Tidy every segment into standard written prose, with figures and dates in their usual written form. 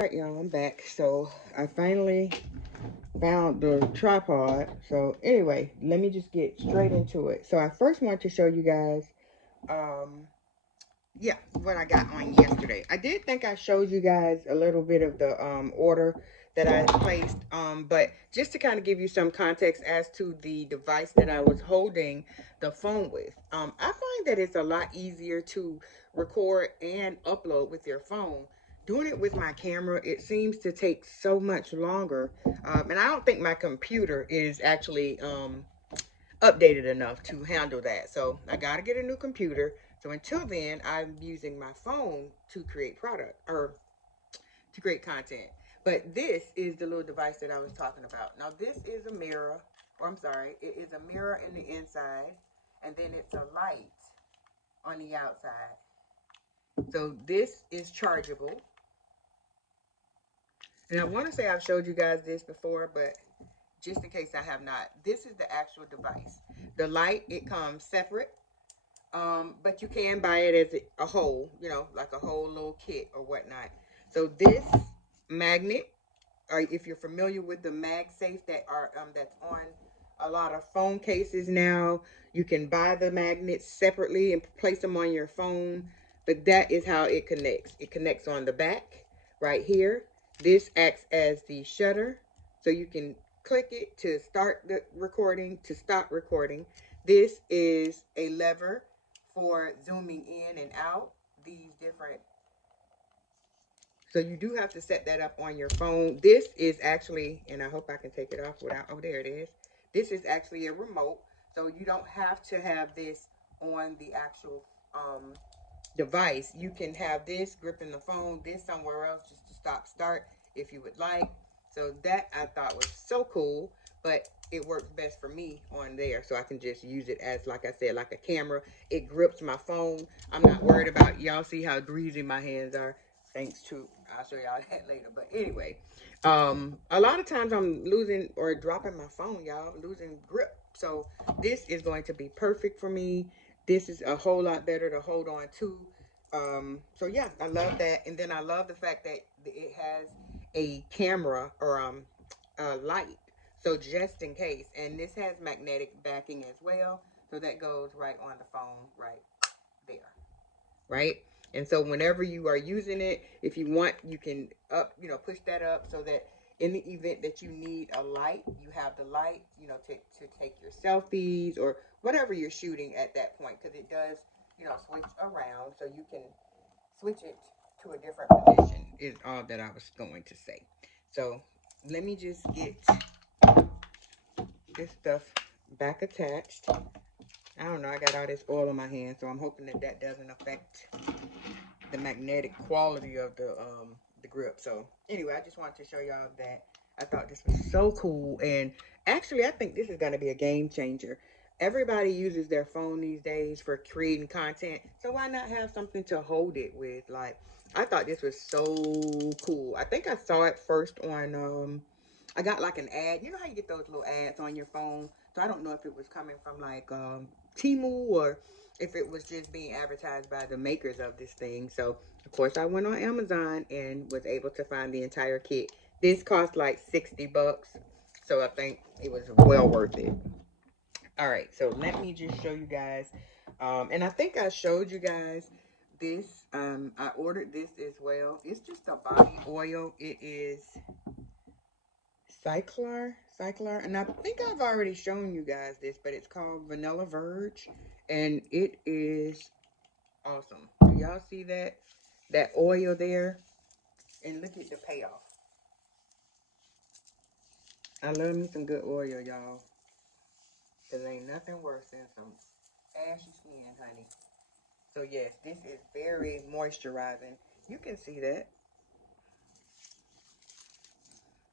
Alright, y'all, I'm back. So I finally found the tripod. So anyway, let me just get straight into it. So I first want to show you guys, um, yeah, what I got on yesterday. I did think I showed you guys a little bit of the order that I placed, but just to kind of give you some context as to the device that I was holding the phone with. I find that it's a lot easier to record and upload with your phone. Doing it with my camera, it seems to take so much longer, and I don't think my computer is actually updated enough to handle that. So I got to get a new computer. So until then, I'm using my phone to create product or to create content. But this is the little device that I was talking about. Now this is a mirror, or I'm sorry, it is a mirror in the inside, and then it's a light on the outside. So this is chargeable. And I want to say I've showed you guys this before, but just in case I have not, this is the actual device. The light, it comes separate. But you can buy it as a whole, like a whole little kit or whatnot. So this magnet, or if you're familiar with the MagSafe that's on a lot of phone cases now, you can buy the magnets separately and place them on your phone. But that is how it connects. It connects on the back right here. This acts as the shutter, so you can click it to start the recording, to stop recording. This is a lever for zooming in and out these different. So you do have to set that up on your phone. This is actually, and I hope I can take it off without, oh, there it is. This is actually a remote. So you don't have to have this on the actual device. You can have this gripping the phone, this somewhere else just to stop start if you would like. So that I thought was so cool, but it works best for me on there. So I can just use it as, like I said, like a camera. It grips my phone. I'm not worried about, y'all see how greasy my hands are. Thanks to, I'll show y'all that later. But anyway, a lot of times I'm losing or dropping my phone, y'all. I'm losing grip. So this is going to be perfect for me. This is a whole lot better to hold on to. So yeah, I love that. And then I love the fact that it has a camera or a light. So just in case. And this has magnetic backing as well. So that goes right on the phone right there. Right? And so whenever you are using it, if you want, you can push that up so that in the event that you need a light, you have the light, to take your selfies or whatever you're shooting at that point, because it does, switch around, so you can switch it to a different position is all that I was going to say. So let me just get this stuff back attached. I don't know, I got all this oil on my hands, so I'm hoping that that doesn't affect the magnetic quality of the grip. So anyway, I just wanted to show y'all that I thought this was so cool, and actually I think this is going to be a game changer. Everybody uses their phone these days for creating content, so why not have something to hold it with? Like, I thought this was so cool. I think I saw it first on I got like an ad. You know how you get those little ads on your phone? So I don't know if it was coming from like Temu, or if it was just being advertised by the makers of this thing. So of course I went on Amazon and was able to find the entire kit. This cost like 60 bucks. So I think it was well worth it. All right, so let me just show you guys. And I think I showed you guys this. I ordered this as well. It's just a body oil. It is Cyclar, and I think I've already shown you guys this, but it's called Vanilla Verge, and it is awesome. Do y'all see that oil there? And look at the payoff. I love me some good oil, y'all. Cause ain't nothing worse than some ashy skin, honey. So yes, this is very moisturizing. You can see that.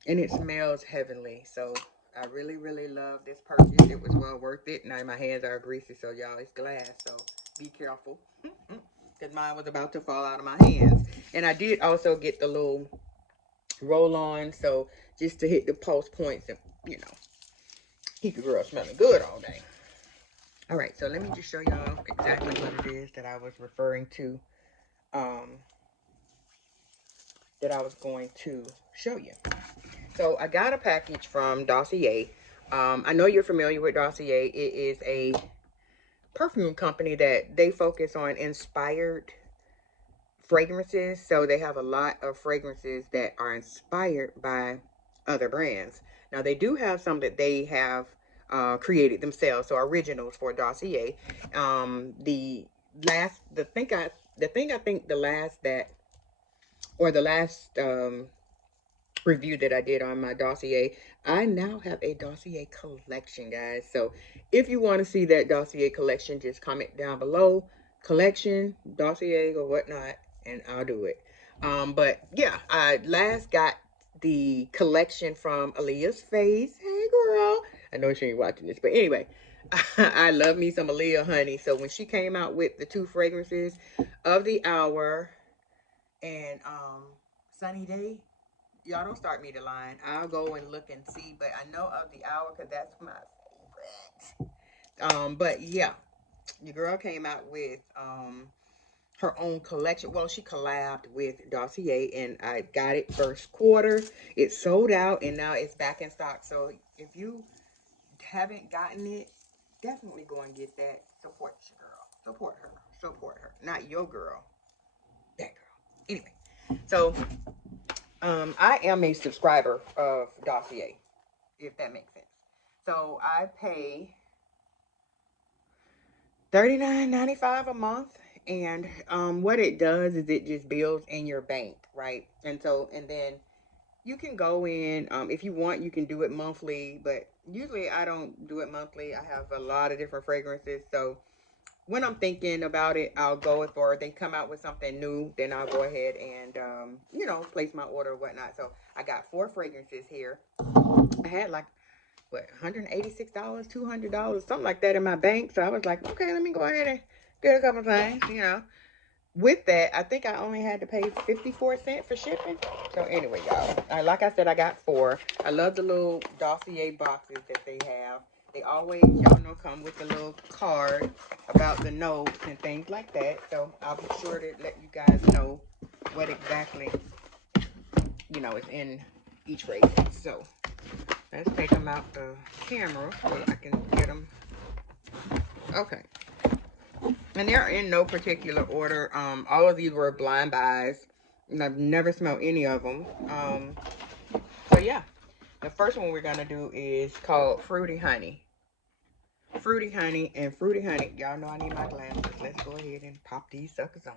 And it smells heavenly. So I really, really love this purchase. It was well worth it. Now my hands are greasy, so y'all, it's glass, so be careful. Because mine was about to fall out of my hands. And I did also get the little roll on, so just to hit the pulse points and, keep the girl smelling good all day. All right, so let me just show y'all exactly what it is that I was referring to. Um, that I was going to show you. So I got a package from Dossier. I know you're familiar with Dossier. It is a perfume company that they focus on inspired fragrances. So they have a lot of fragrances that are inspired by other brands. Now they do have some that they have created themselves, so originals for Dossier. The thing I think the last that or the last review that I did on my Dossier, I now have a Dossier collection, guys. So if you want to see that Dossier collection, just comment down below, collection, Dossier, or whatnot, and I'll do it. But yeah, I last got the collection from Aaliyah's Face. Hey, girl. I know she ain't watching this, but anyway, I love me some Aaliyah, honey. So when she came out with the two fragrances of the hour and Sunny Day, y'all don't start me to line. I'll go and look and see, but I know of the hour because that's my favorite. But yeah, your girl came out with her own collection. Well, she collabed with Dossier, and I got it first quarter. It sold out, and now it's back in stock. So if you haven't gotten it, definitely go and get that. Support your girl. Support her. Support her. Not your girl. That girl. Anyway, so I am a subscriber of Dossier, if that makes sense. So I pay $39.95 a month, and what it does is it just builds in your bank, right? And then you can go in, if you want, you can do it monthly, but usually I don't do it monthly. I have a lot of different fragrances, so when I'm thinking about it, I'll go with, or they come out with something new, then I'll go ahead and place my order or whatnot. So I got 4 fragrances here. I had like $186, $200, something like that in my bank. So I was like, okay, let me go ahead and get a couple things. With that, I think I only had to pay 54 cents for shipping. So anyway, y'all, like I said, I got 4. I love the little Dossier boxes that they have. They always, y'all know, come with a little card about the notes and things like that. So I'll be sure to let you guys know what exactly, is in each fragrance. So let's take them out the camera so I can get them. Okay. And they're in no particular order. All of these were blind buys. And I've never smelled any of them. So yeah. The first one we're going to do is called Fruity Honey. Fruity Honey and Fruity Honey. Y'all know I need my glasses. Let's go ahead and pop these suckers on.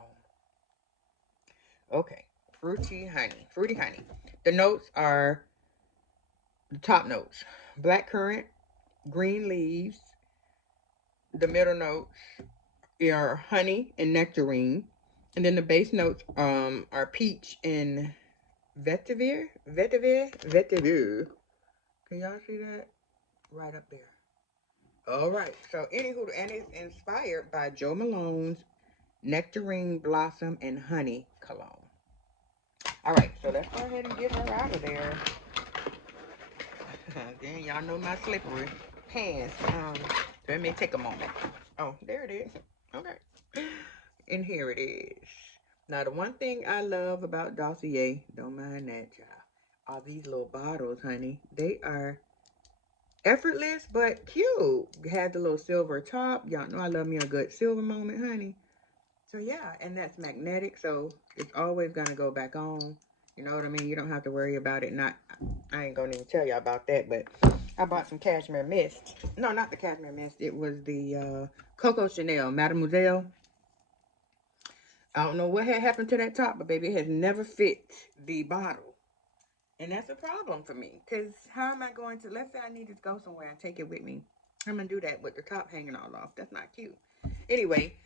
Okay. Fruity Honey. Fruity Honey. The notes are the top notes. Blackcurrant, green leaves. The middle notes are honey and nectarine. And then the base notes are peach and vetiver. Can y'all see that? Right up there. All right. So anywho, and it's inspired by Jo Malone's Nectarine Blossom and Honey Cologne. All right. So let's go ahead and get her out of there. Then y'all know my slippery pants. So it may take a moment. Oh, there it is. Okay. And here it is. Now, the one thing I love about Dossier, don't mind that, child, are these little bottles, honey. They are effortless, but cute. Had the little silver top. Y'all know I love me a good silver moment, honey. So, yeah, and that's magnetic, so it's always going to go back on. You know what I mean? You don't have to worry about it. I ain't going to even tell y'all about that, but I bought some cashmere mist. No, not the cashmere mist. It was the Coco Chanel Mademoiselle. I don't know what had happened to that top, but baby, it has never fit the bottle. And that's a problem for me. Because how am I going to, let's say I need to go somewhere and take it with me. I'm going to do that with the top hanging all off. That's not cute. Anyway,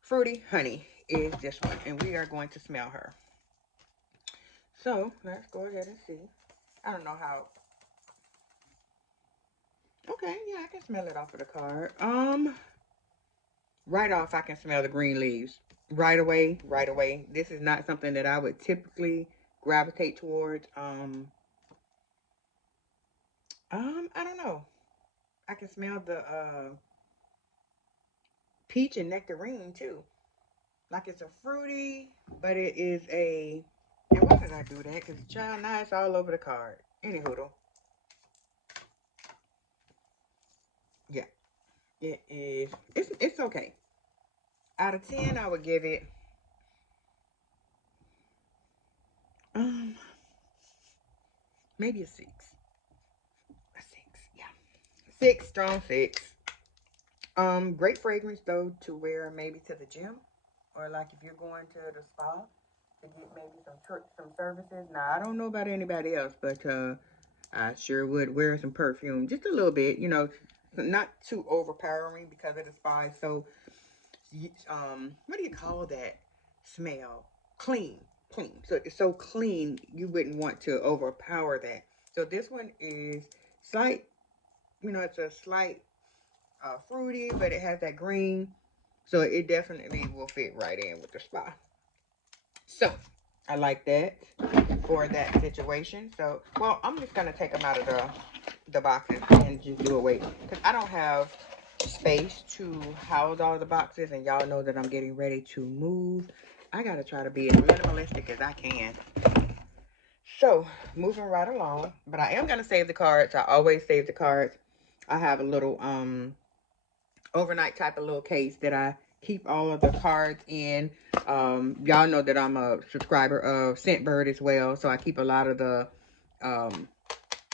Fruity Honey is this one. And we are going to smell her. So, let's go ahead and see. I don't know how. Okay, yeah, I can smell it off of the card. Right off, I can smell the green leaves. Right away, right away. This is not something that I would typically gravitate towards. I don't know. I can smell the peach and nectarine too. Like it's a fruity, but it is a And why did I do that? Because child, now it's all over the card. Anywho, yeah, it is. It's okay. Out of 10, I would give it um maybe a 6. A 6, yeah. 6, strong 6. Great fragrance though to wear maybe to the gym, or like if you're going to the spa to get maybe some services. Now I don't know about anybody else, but I sure would wear some perfume, just a little bit, not too overpowering because of the spa. So, what do you call that smell? Clean, clean. So it's so clean, you wouldn't want to overpower that. So this one is slight, it's a slight fruity, but it has that green. So it definitely will fit right in with the spa. So I like that for that situation. So, well, I'm just going to take them out of the boxes and just do away. Because I don't have space to house all the boxes. And y'all know that I'm getting ready to move. I got to try to be as minimalistic as I can. So, moving right along. But I am going to save the cards. I always save the cards. I have a little overnight type of little case that I keep all of the cards in. Y'all know that I'm a subscriber of Scentbird as well, so I keep a lot of the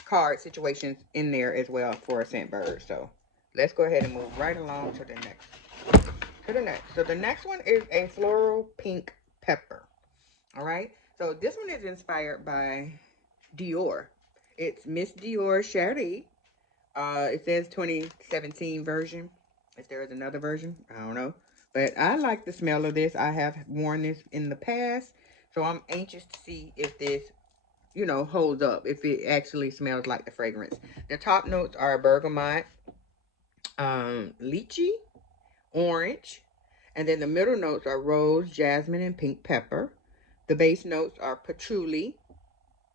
card situations in there as well for Scentbird. So let's go ahead and move right along to the next. So the next one is a floral pink pepper. All right. So this one is inspired by Dior. It's Miss Dior Cherie. It says 2017 version. If there is another version, I don't know. But I like the smell of this. I have worn this in the past. So I'm anxious to see if this, holds up. If it actually smells like the fragrance. The top notes are bergamot, lychee, orange. And then the middle notes are rose, jasmine, and pink pepper. The base notes are patchouli,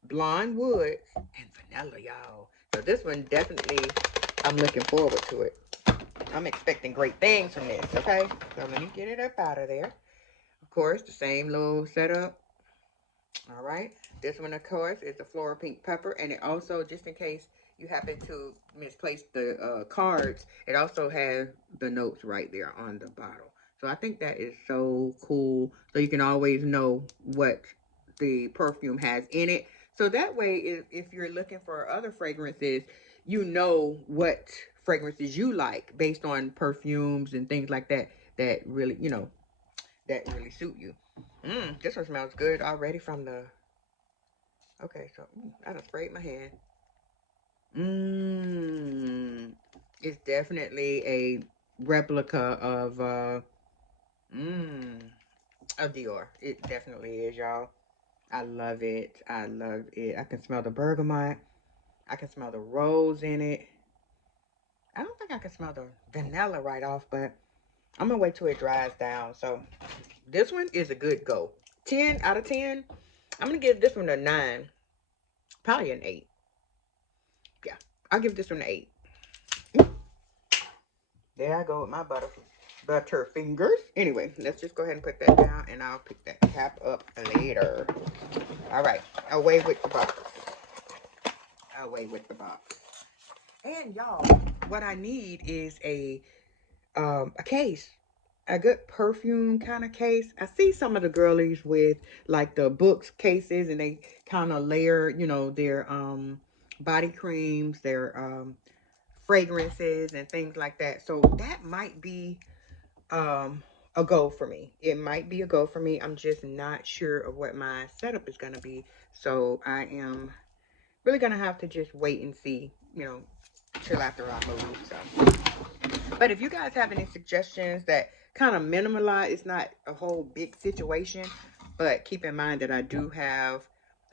blonde woods, and vanilla, y'all. So this one definitely, I'm looking forward to it. I'm expecting great things from this, okay? So let me get it up out of there. Of course, the same little setup. All right. This one, of course, is the floral pink pepper. And it also, just in case you happen to misplace the cards, it also has the notes right there on the bottle. So I think that is so cool. So you can always know what the perfume has in it. So that way, if you're looking for other fragrances, you know what fragrances you like based on perfumes and things like that that really, that really suit you. This one smells good already from the... Okay, so I done sprayed my hand. It's definitely a replica of Dior. It definitely is, y'all. I love it. I love it. I can smell the bergamot. I can smell the rose in it. I don't think I can smell the vanilla right off, but I'm gonna wait till it dries down. So this one is a good go. 10 out of 10. I'm gonna give this one a 9. Probably an 8. Yeah, I'll give this one an 8. There I go with my butter fingers. Anyway, let's just go ahead and put that down, and I'll pick that cap up later. All right, away with the box. Away with the box. And y'all, what I need is a case, a good perfume kind of case. I see some of the girlies with like the books cases, and they kind of layer, their body creams, their fragrances and things like that. So that might be a go for me. It might be a go for me. I'm just not sure of what my setup is going to be. So I am really going to have to just wait and see, till after I move. So, but if you guys have any suggestions that kind of minimalize, it's not a whole big situation, but keep in mind that I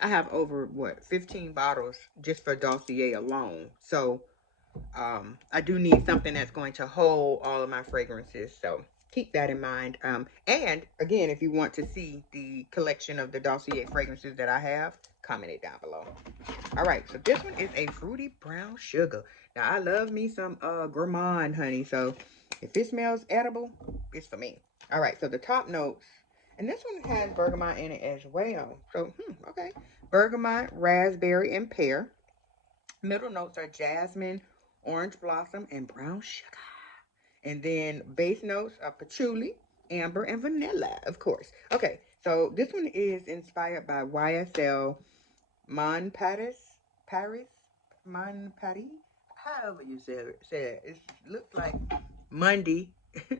have over 15 bottles just for Dossier alone. So I do need something that's going to hold all of my fragrances. So keep that in mind. And again, if you want to see the collection of the Dossier fragrances that I have, comment it down below. All right, so this one is a fruity brown sugar. Now I love me some gourmand honey. So if it smells edible, it's for me. All right, so the top notes, And this one has bergamot in it as well. So, okay. Bergamot, raspberry, and pear. Middle notes are jasmine, orange blossom, and brown sugar. And then base notes are patchouli, amber, and vanilla, of course. Okay, so this one is inspired by YSL Mon Paris, Mon Paris, however you say it. It looks like Monday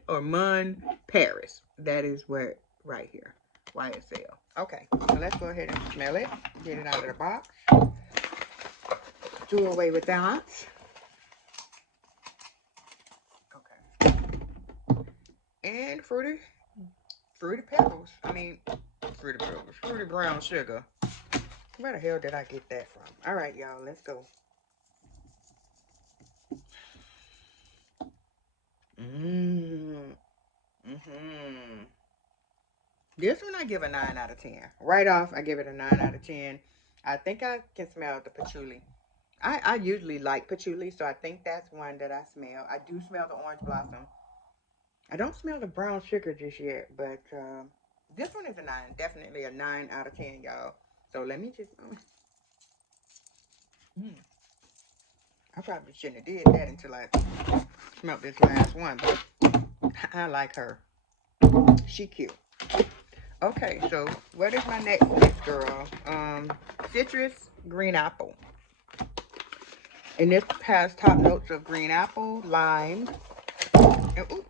or Mon Paris. That is where, right here, YSL. Okay, so let's go ahead and smell it. Get it out of the box. Do away with that. Okay. And fruity pebbles. Fruity brown sugar. Where the hell did I get that from? All right, y'all, let's go. This one I give a 9 out of 10. Right off, I give it a 9 out of 10. I think I can smell the patchouli. I usually like patchouli, so I think that's one that I smell. I do smell the orange blossom. I don't smell the brown sugar just yet, but this one is a 9. Definitely a 9 out of 10, y'all. So let me just... I probably shouldn't have did that until I smelled this last one, but I like her. She cute. Okay, so what is my next girl? Citrus green apple. And this has top notes of green apple, lime, and ooh,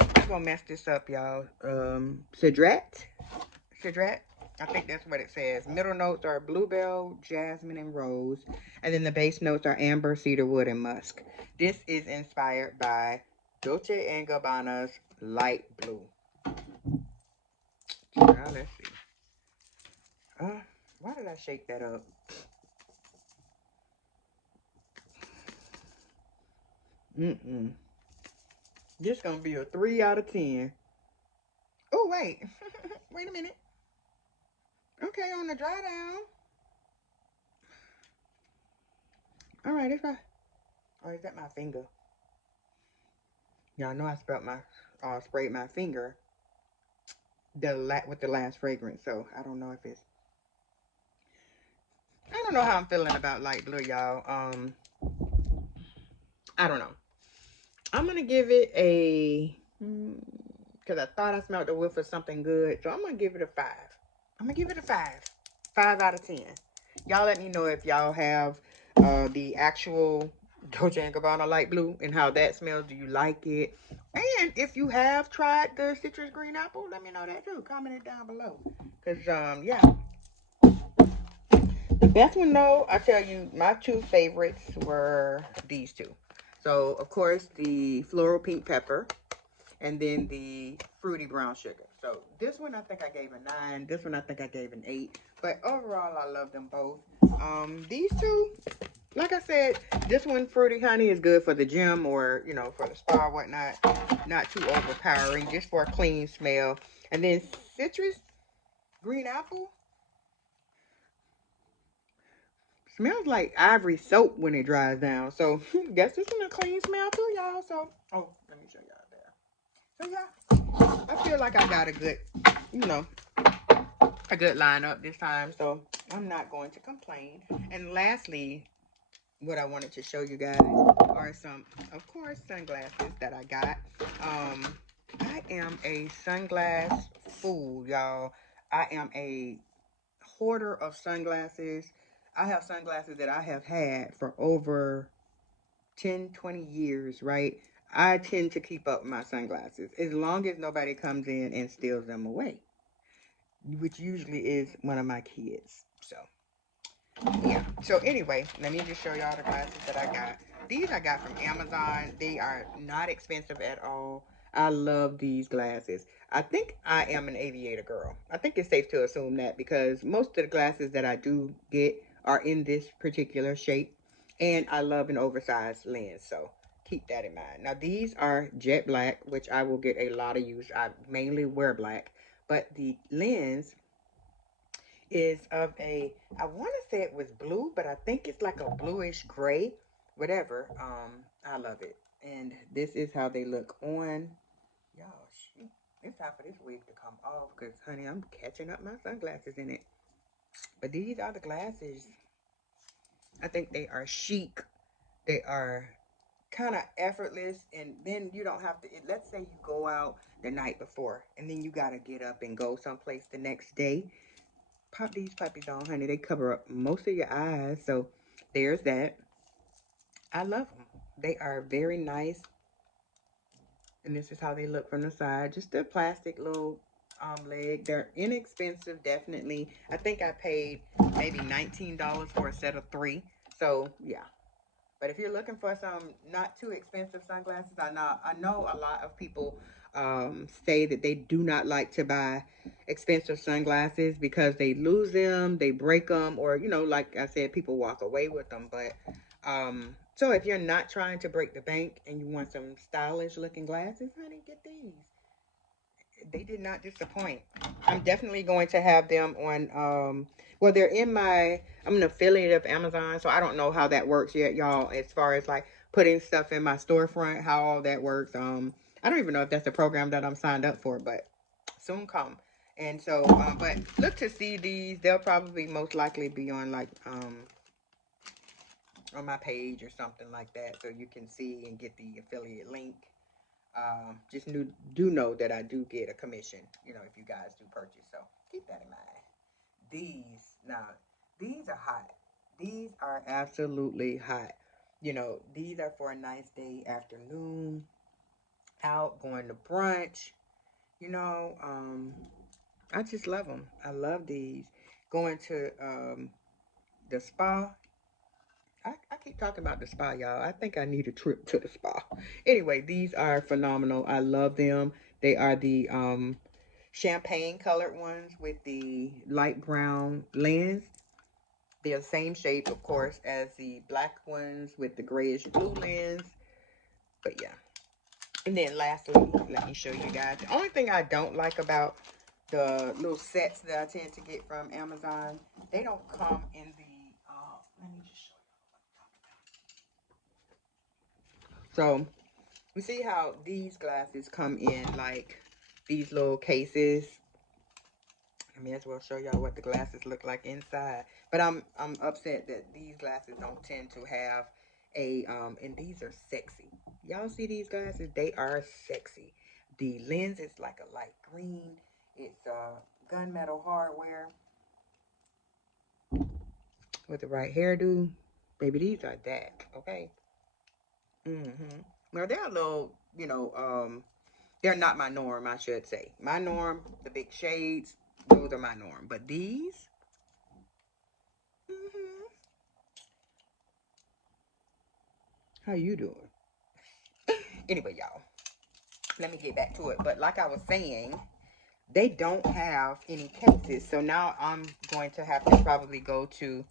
I'm gonna mess this up, y'all. Cedrat. I think that's what it says. Middle notes are bluebell, jasmine, and rose. And then the base notes are amber, cedarwood, and musk. This is inspired by Dolce & Gabbana's light blue. Now, let's see. Why did I shake that up? This gonna be a 3 out of 10. Oh, wait. Wait a minute. Okay, on the dry down. All right, if I... Oh, is that my finger? Y'all know I sprayed my finger with the last fragrance, so I don't know if it's... I don't know how I'm feeling about light blue, y'all. I don't know. I'm gonna give it a... Because I thought I smelled the whiff of something good, so I'm gonna give it a 5. I'm gonna give it a 5. 5 out of 10. Y'all let me know if y'all have the actual Dolce & Gabbana light blue and how that smells. Do you like it? And if you have tried the citrus green apple, let me know that too. Comment it down below. Because, yeah. The best one, though, I tell you, my 2 favorites were these 2. So, of course, the floral pink pepper and then the fruity brown sugar. So this one I think I gave a 9. This one I think I gave an 8. But overall, I love them both. These 2, like I said, this one, fruity honey, is good for the gym or, you know, for the spa or whatnot. Not too overpowering, just for a clean smell. And then citrus green apple smells like ivory soap when it dries down. So guess this one a clean smell too, y'all. So, oh, let me show y'all there. So yeah, I feel like I got a good, you know, a good lineup this time. So I'm not going to complain. And lastly, what I wanted to show you guys are some, of course, sunglasses that I got. I am a sunglass fool, y'all. I am a hoarder of sunglasses. I have sunglasses that I have had for over 10, 20 years, right? I tend to keep up my sunglasses as long as nobody comes in and steals them away, which usually is one of my kids. So, yeah. So, anyway, let me just show y'all the glasses that I got. These I got from Amazon. They are not expensive at all. I love these glasses. I think I am an aviator girl. I think it's safe to assume that because most of the glasses that I do get are in this particular shape. And I love an oversized lens. So keep that in mind. Now, these are jet black, which I will get a lot of use. I mainly wear black. But the lens is of a, I want to say it was blue, but I think it's like a bluish gray, whatever. I love it. And this is how they look on, y'all, shoot. It's time for this wig to come off because, honey, I'm catching up my sunglasses in it. But these are the glasses. I think they are chic. They are kind of effortless, and then you don't have to. Let's say you go out the night before, and then you gotta get up and go someplace the next day. Pop these puppies on, honey. They cover up most of your eyes, so there's that. I love them. They are very nice, and this is how they look from the side. Just a plastic little leg. They're inexpensive, definitely. I think I paid maybe $19 for a set of 3. So yeah. But if you're looking for some not too expensive sunglasses, I know a lot of people say that they do not like to buy expensive sunglasses because they lose them, they break them, or like I said, people walk away with them. But so if you're not trying to break the bank and you want some stylish looking glasses, honey, get these. They did not disappoint. I'm definitely going to have them on well, they're in my I'm an affiliate of Amazon, so I don't know how that works yet, y'all, as far as like putting stuff in my storefront, how all that works. I don't even know if that's a program that I'm signed up for, but soon come. And so but look to see these. They'll probably most likely be on like on my page or something like that, so you can see and get the affiliate link. Just do know that I do get a commission, if you guys do purchase. So keep that in mind. These are hot. These are absolutely hot. These are for a nice day afternoon, out going to brunch. You know, um, I just love them. I love these. Going to the spa. I keep talking about the spa, y'all. I think I need a trip to the spa. Anyway, these are phenomenal. I love them. They are the champagne colored ones with the light brown lens. They're the same shape, of course, as the black ones with the grayish blue lens. But yeah. And then lastly, let me show you guys. The only thing I don't like about the little sets that I tend to get from Amazon, they don't come in the, let me just show you. So, you see how these glasses come in like these little cases. I may as well show y'all what the glasses look like inside. But I'm upset that these glasses don't tend to have a and these are sexy. Y'all see these glasses? They are sexy. The lens is like a light green. It's gunmetal hardware with the right hairdo. Baby, these are that, okay? Well, they're a little, they're not my norm, I should say. My norm, the big shades, those are my norm. But these, mm-hmm. How you doing? Anyway, y'all, let me get back to it. But like I was saying, they don't have any cases. So now I'm going to have to probably go to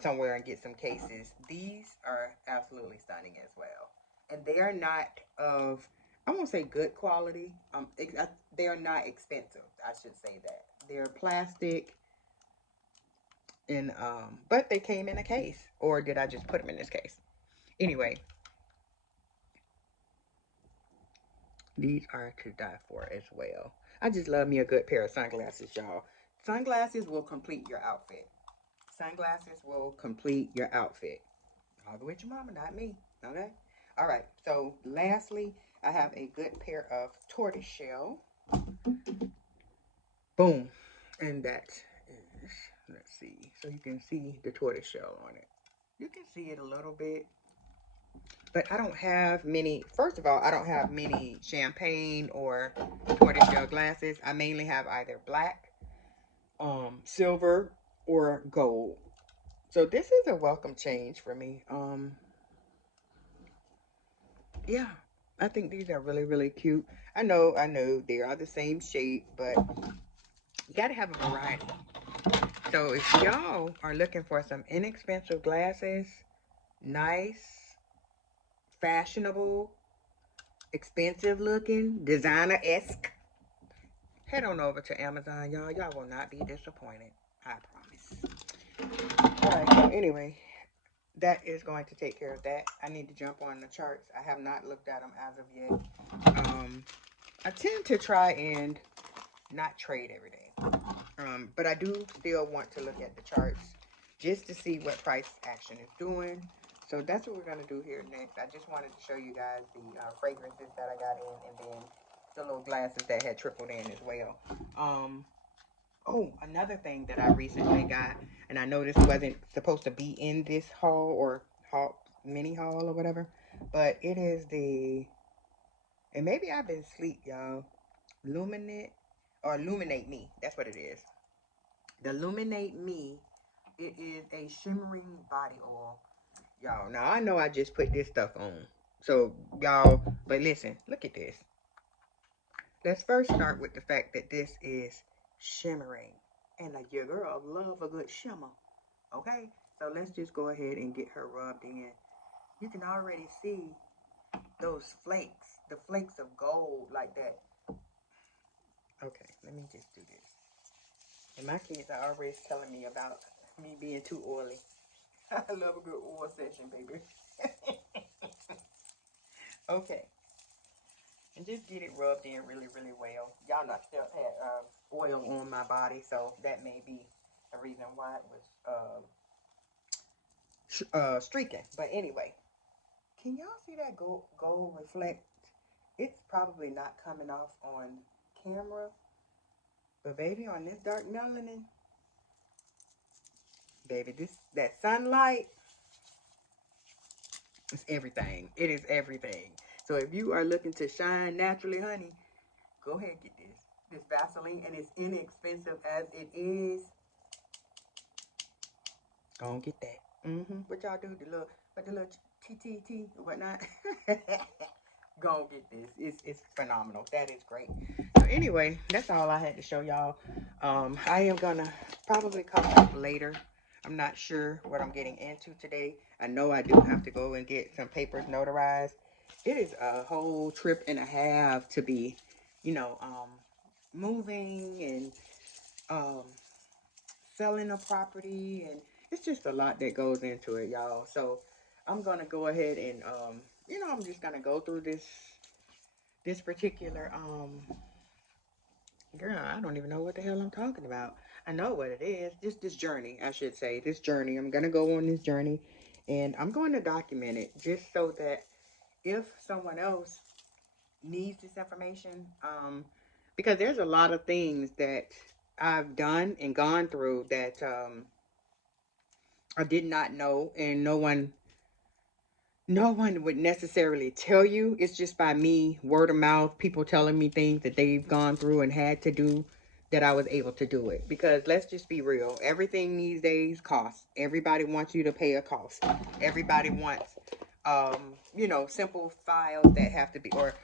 somewhere and get some cases. These are absolutely stunning as well. And they are not of, I won't say good quality. They are not expensive. I should say that. They're plastic. And but they came in a case. Or did I just put them in this case? Anyway, these are to die for as well. I just love me a good pair of sunglasses, y'all. Sunglasses will complete your outfit. Sunglasses will complete your outfit. All the way to your mama, not me. Okay? All right. So, lastly, I have a good pair of tortoiseshell. Boom. And that is, let's see. So, you can see the tortoiseshell on it. You can see it a little bit. But I don't have many. First of all, I don't have many champagne or tortoiseshell glasses. I mainly have either black, silver, or gold. So this is a welcome change for me. Yeah, I think these are really, really cute. I know they are the same shape, but you gotta have a variety. So if y'all are looking for some inexpensive glasses, nice, fashionable, expensive looking, designer-esque, head on over to Amazon, y'all. Y'all will not be disappointed. I promise. Alright, so anyway, that is going to take care of that. I need to jump on the charts. I have not looked at them as of yet. I tend to try and not trade every day. But I do still want to look at the charts just to see what price action is doing. So that's what we're going to do here next. I just wanted to show you guys the fragrances that I got in, and then the little glasses that had trickled in as well. Oh, another thing that I recently got, and I know this wasn't supposed to be in this haul or mini haul or whatever, but it is and maybe I've been asleep, y'all. Illuminate Me. That's what it is. The Illuminate Me. It is a shimmering body oil. Y'all, now I know I just put this stuff on. So, y'all, but listen, look at this. Let's first start with the fact that this is shimmering. And your girl love a good shimmer. Okay? So let's just go ahead and get her rubbed in. You can already see those flakes. The flakes of gold like that. Okay, let me just do this. And my kids are already telling me about me being too oily. I love a good oil session, baby. Okay. And just get it rubbed in really, really well. Y'all know I still had oil on my body, so that may be the reason why it was streaking. But anyway, can y'all see that gold reflect? It's probably not coming off on camera, but baby, on this dark melanin, baby, that sunlight is everything. It is everything. So if you are looking to shine naturally, honey, go ahead and get this Vaseline, and it's inexpensive as it is. Go and get that. What y'all do? The little TTT or whatnot. Go and get this. It's phenomenal. That is great. So anyway, that's all I had to show y'all. I am gonna probably come back later. I'm not sure what I'm getting into today. I know I do have to go and get some papers notarized. It is a whole trip and a half to be, moving and selling a property, and it's just a lot that goes into it, y'all. So I'm gonna go ahead and I'm just gonna go through this particular girl, I don't even know what the hell I'm talking about. I know what it is. Just this journey, I should say. This journey. I'm gonna go on this journey, and I'm going to document it just so that if someone else needs this information, because there's a lot of things that I've done and gone through that I did not know, and no one would necessarily tell you. It's just by me, word of mouth, people telling me things that they've gone through and had to do, that I was able to do it. Because let's just be real, everything these days costs. Everybody wants you to pay a cost. Everybody wants simple files that have to be, or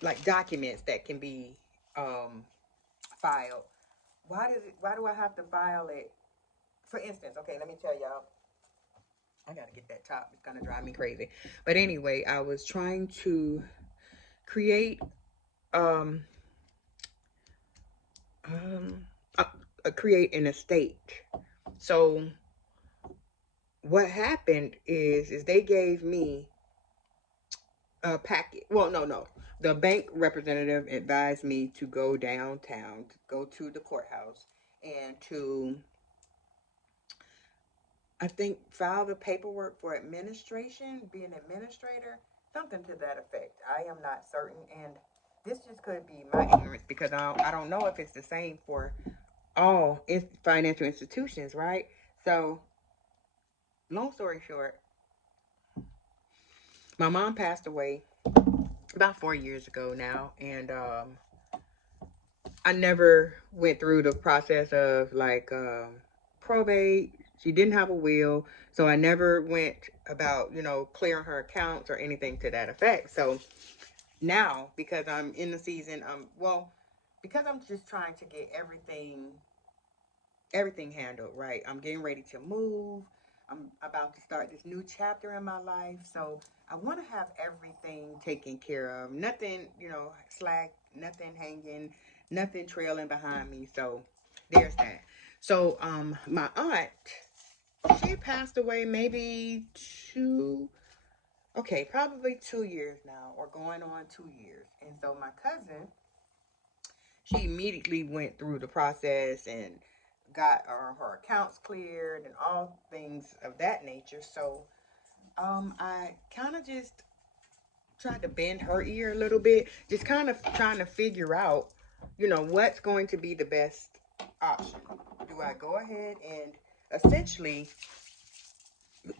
like documents that can be filed. Why do I have to file it? For instance, okay, let me tell y'all. I gotta get that top. It's gonna drive me crazy. But anyway, I was trying to create um um create an estate. So what happened is they gave me a packet. Well, no. The bank representative advised me to go downtown, to go to the courthouse, and to, I think, file the paperwork for administration, be an administrator, something to that effect. I am not certain, and this just could be my ignorance, because I don't know if it's the same for all financial institutions, right? So, long story short, my mom passed away about 4 years ago now, and I never went through the process of like probate. She didn't have a will, so I never went about clearing her accounts or anything to that effect. So now, because I'm in the season, because I'm just trying to get everything handled right. I'm getting ready to move. I'm about to start this new chapter in my life, so I want to have everything taken care of. Nothing, slack, nothing hanging, nothing trailing behind me. So there's that. So my aunt, she passed away maybe probably 2 years now, or going on 2 years. And so my cousin, she immediately went through the process and got her accounts cleared and all things of that nature. So I kind of just tried to bend her ear a little bit, just kind of trying to figure out, what's going to be the best option. Do I go ahead and essentially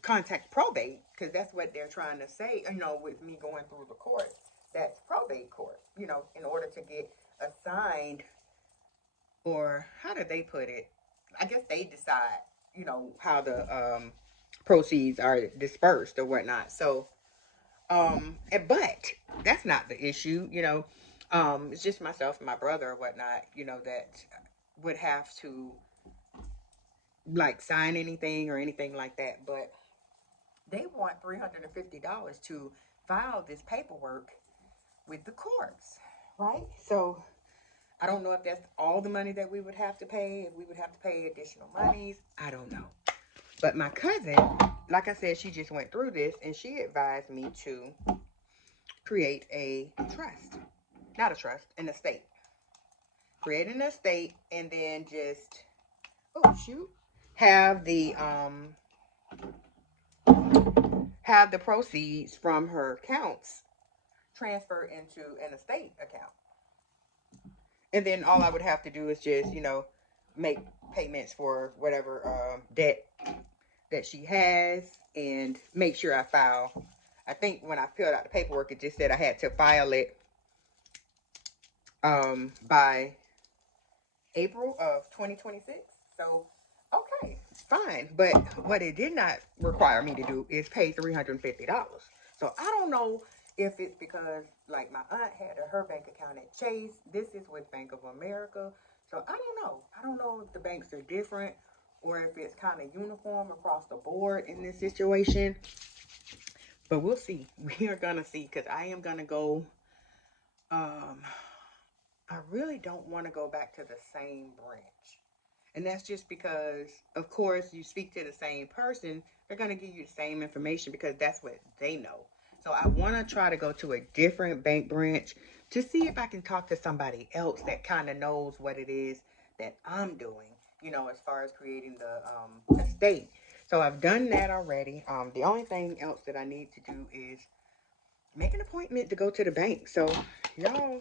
contact probate, because that's what they're trying to say, with me going through the court? That's probate court, in order to get assigned, or how do they put it? I guess they decide, how the proceeds are dispersed or whatnot. So but that's not the issue, it's just myself and my brother or whatnot, that would have to like sign anything or anything like that. But they want $350 to file this paperwork with the courts, right? So I don't know if that's all the money that we would have to pay, if we would have to pay additional monies. I don't know. But my cousin, like I said, she just went through this and she advised me to create a trust. Not a trust, an estate. Create an estate and then just, oh shoot, have the proceeds from her accounts transfer into an estate account. And then all I would have to do is just, make payments for whatever debt that she has and make sure I file. I think when I filled out the paperwork, it just said I had to file it by April of 2026. So, okay, fine. But what it did not require me to do is pay $350. So I don't know if it's because, like, my aunt had her bank account at Chase. This is with Bank of America. So I don't know. I don't know if the banks are different or if it's kind of uniform across the board in this situation. But we'll see. We are going to see, because I am going to go, I really don't want to go back to the same branch. And that's just because, of course, you speak to the same person, they're going to give you the same information because that's what they know. So I want to try to go to a different bank branch to see if I can talk to somebody else that kind of knows what it is that I'm doing, as far as creating the estate. So I've done that already. The only thing else that I need to do is make an appointment to go to the bank. So y'all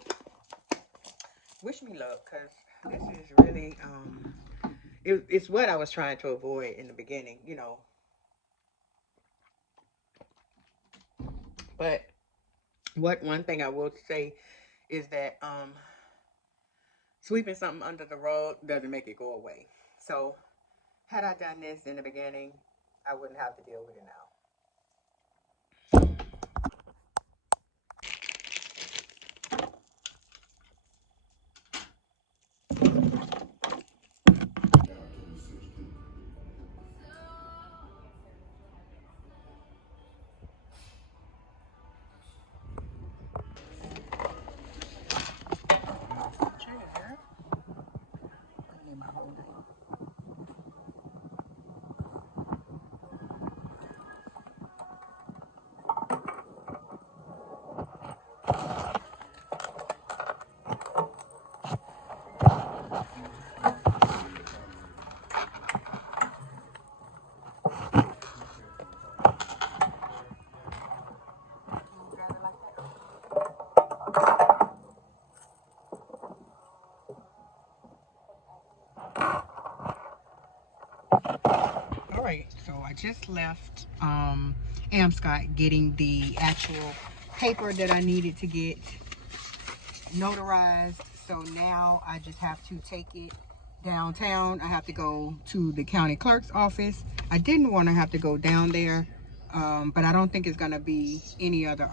wish me luck, because this is really it's what I was trying to avoid in the beginning, But one thing I will say is that sweeping something under the rug doesn't make it go away. So had I done this in the beginning, I wouldn't have to deal with it now. All right, so I just left Amscot getting the actual paper that I needed to get notarized. So now I just have to take it downtown. I have to go to the county clerk's office. I didn't want to have to go down there, but I don't think it's going to be any other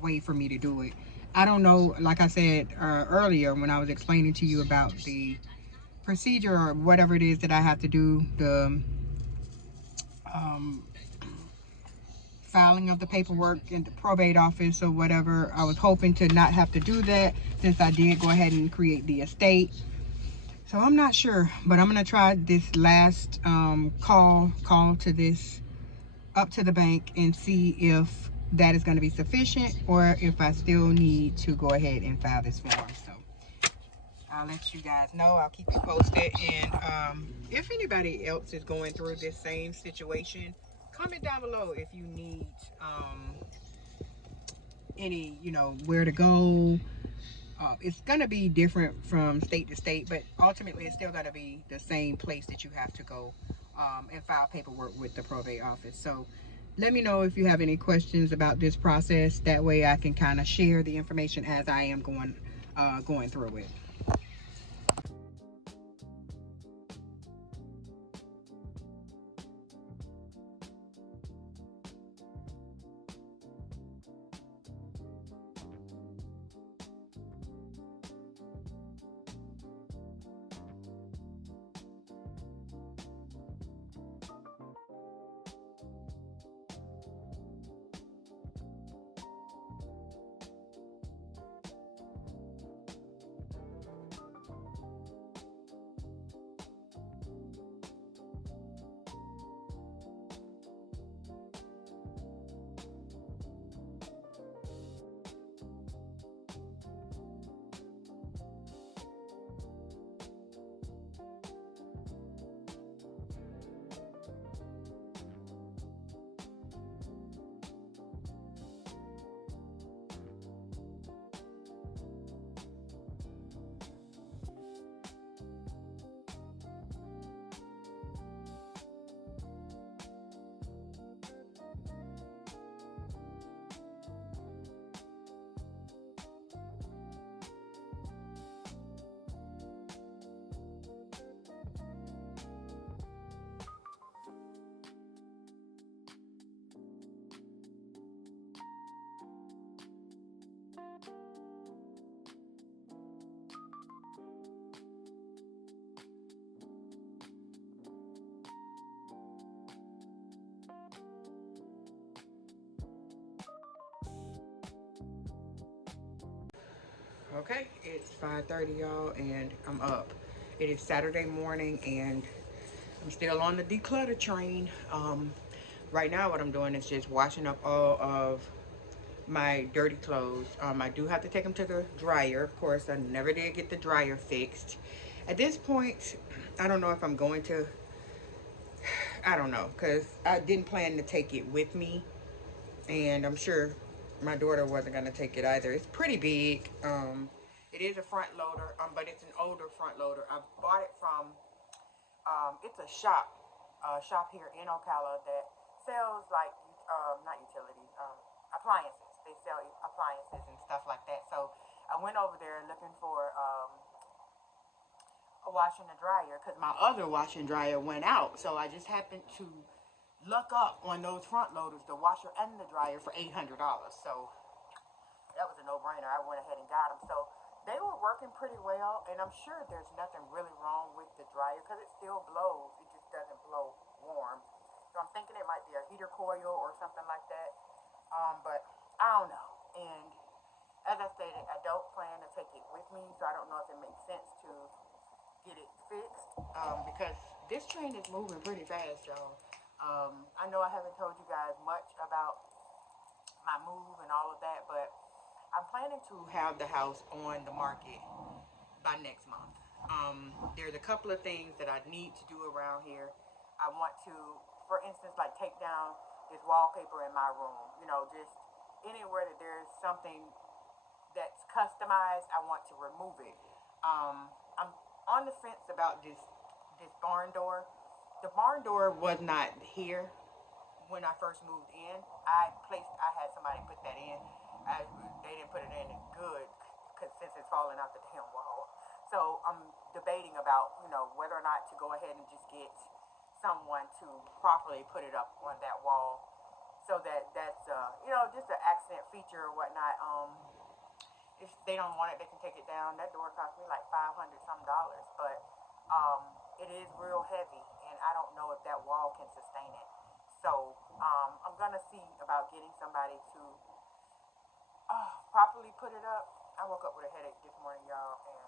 way for me to do it. I don't know, like I said earlier when I was explaining to you about the procedure or whatever it is that I have to do, the filing of the paperwork in the probate office or whatever. I was hoping to not have to do that since I did go ahead and create the estate. So I'm not sure, but I'm gonna try this last call to this up to the bank and see if that is going to be sufficient or if I still need to go ahead and file this form. So I'll let you guys know. I'll keep you posted. And if anybody else is going through this same situation, comment down below if you need any, where to go. It's going to be different from state to state, but ultimately it's still going to be the same place that you have to go and file paperwork with the probate office. So let me know if you have any questions about this process. That way I can kind of share the information as I am going through it. Okay, it's 5:30, y'all, and I'm up. It is Saturday morning, and I'm still on the declutter train. Right now, what I'm doing is just washing up all of my dirty clothes. I do have to take them to the dryer. Of course, I never did get the dryer fixed. At this point, I don't know if I'm going to. I don't know, because I didn't plan to take it with me, and I'm sure my daughter wasn't going to take it either. It's pretty big. It is a front loader, but it's an older front loader. I bought it from, it's a shop here in Ocala that sells like, not utilities, appliances. They sell appliances and stuff like that. So I went over there looking for a washer and a dryer because my other washer and dryer went out. So I just happened to look up on those front loaders, the washer and the dryer for $800. So that was a no-brainer. I went ahead and got them. So they were working pretty well, and I'm sure there's nothing really wrong with the dryer because it still blows. It just doesn't blow warm. So I'm thinking it might be a heater coil or something like that. But I don't know. And as I stated, I don't plan to take it with me, so I don't know if it makes sense to get it fixed because this train is moving pretty fast, y'all. I know I haven't told you guys much about my move and all of that, but I'm planning to have the house on the market by next month. There's a couple of things that I need to do around here. I want to, for instance, like take down this wallpaper in my room. Just anywhere that there's something that's customized, I want to remove it. I'm on the fence about this barn door. The barn door was not here when I first moved in. I had somebody put that in. They didn't put it in good since it's falling out the damn wall. So I'm debating about, whether or not to go ahead and just get someone to properly put it up on that wall so that's just an accent feature or whatnot. If they don't want it, they can take it down. That door cost me like $500 some dollars, but it is real heavy, and I don't know if that wall can sustain it. So I'm gonna see about getting somebody to properly put it up. I woke up with a headache this morning, y'all, and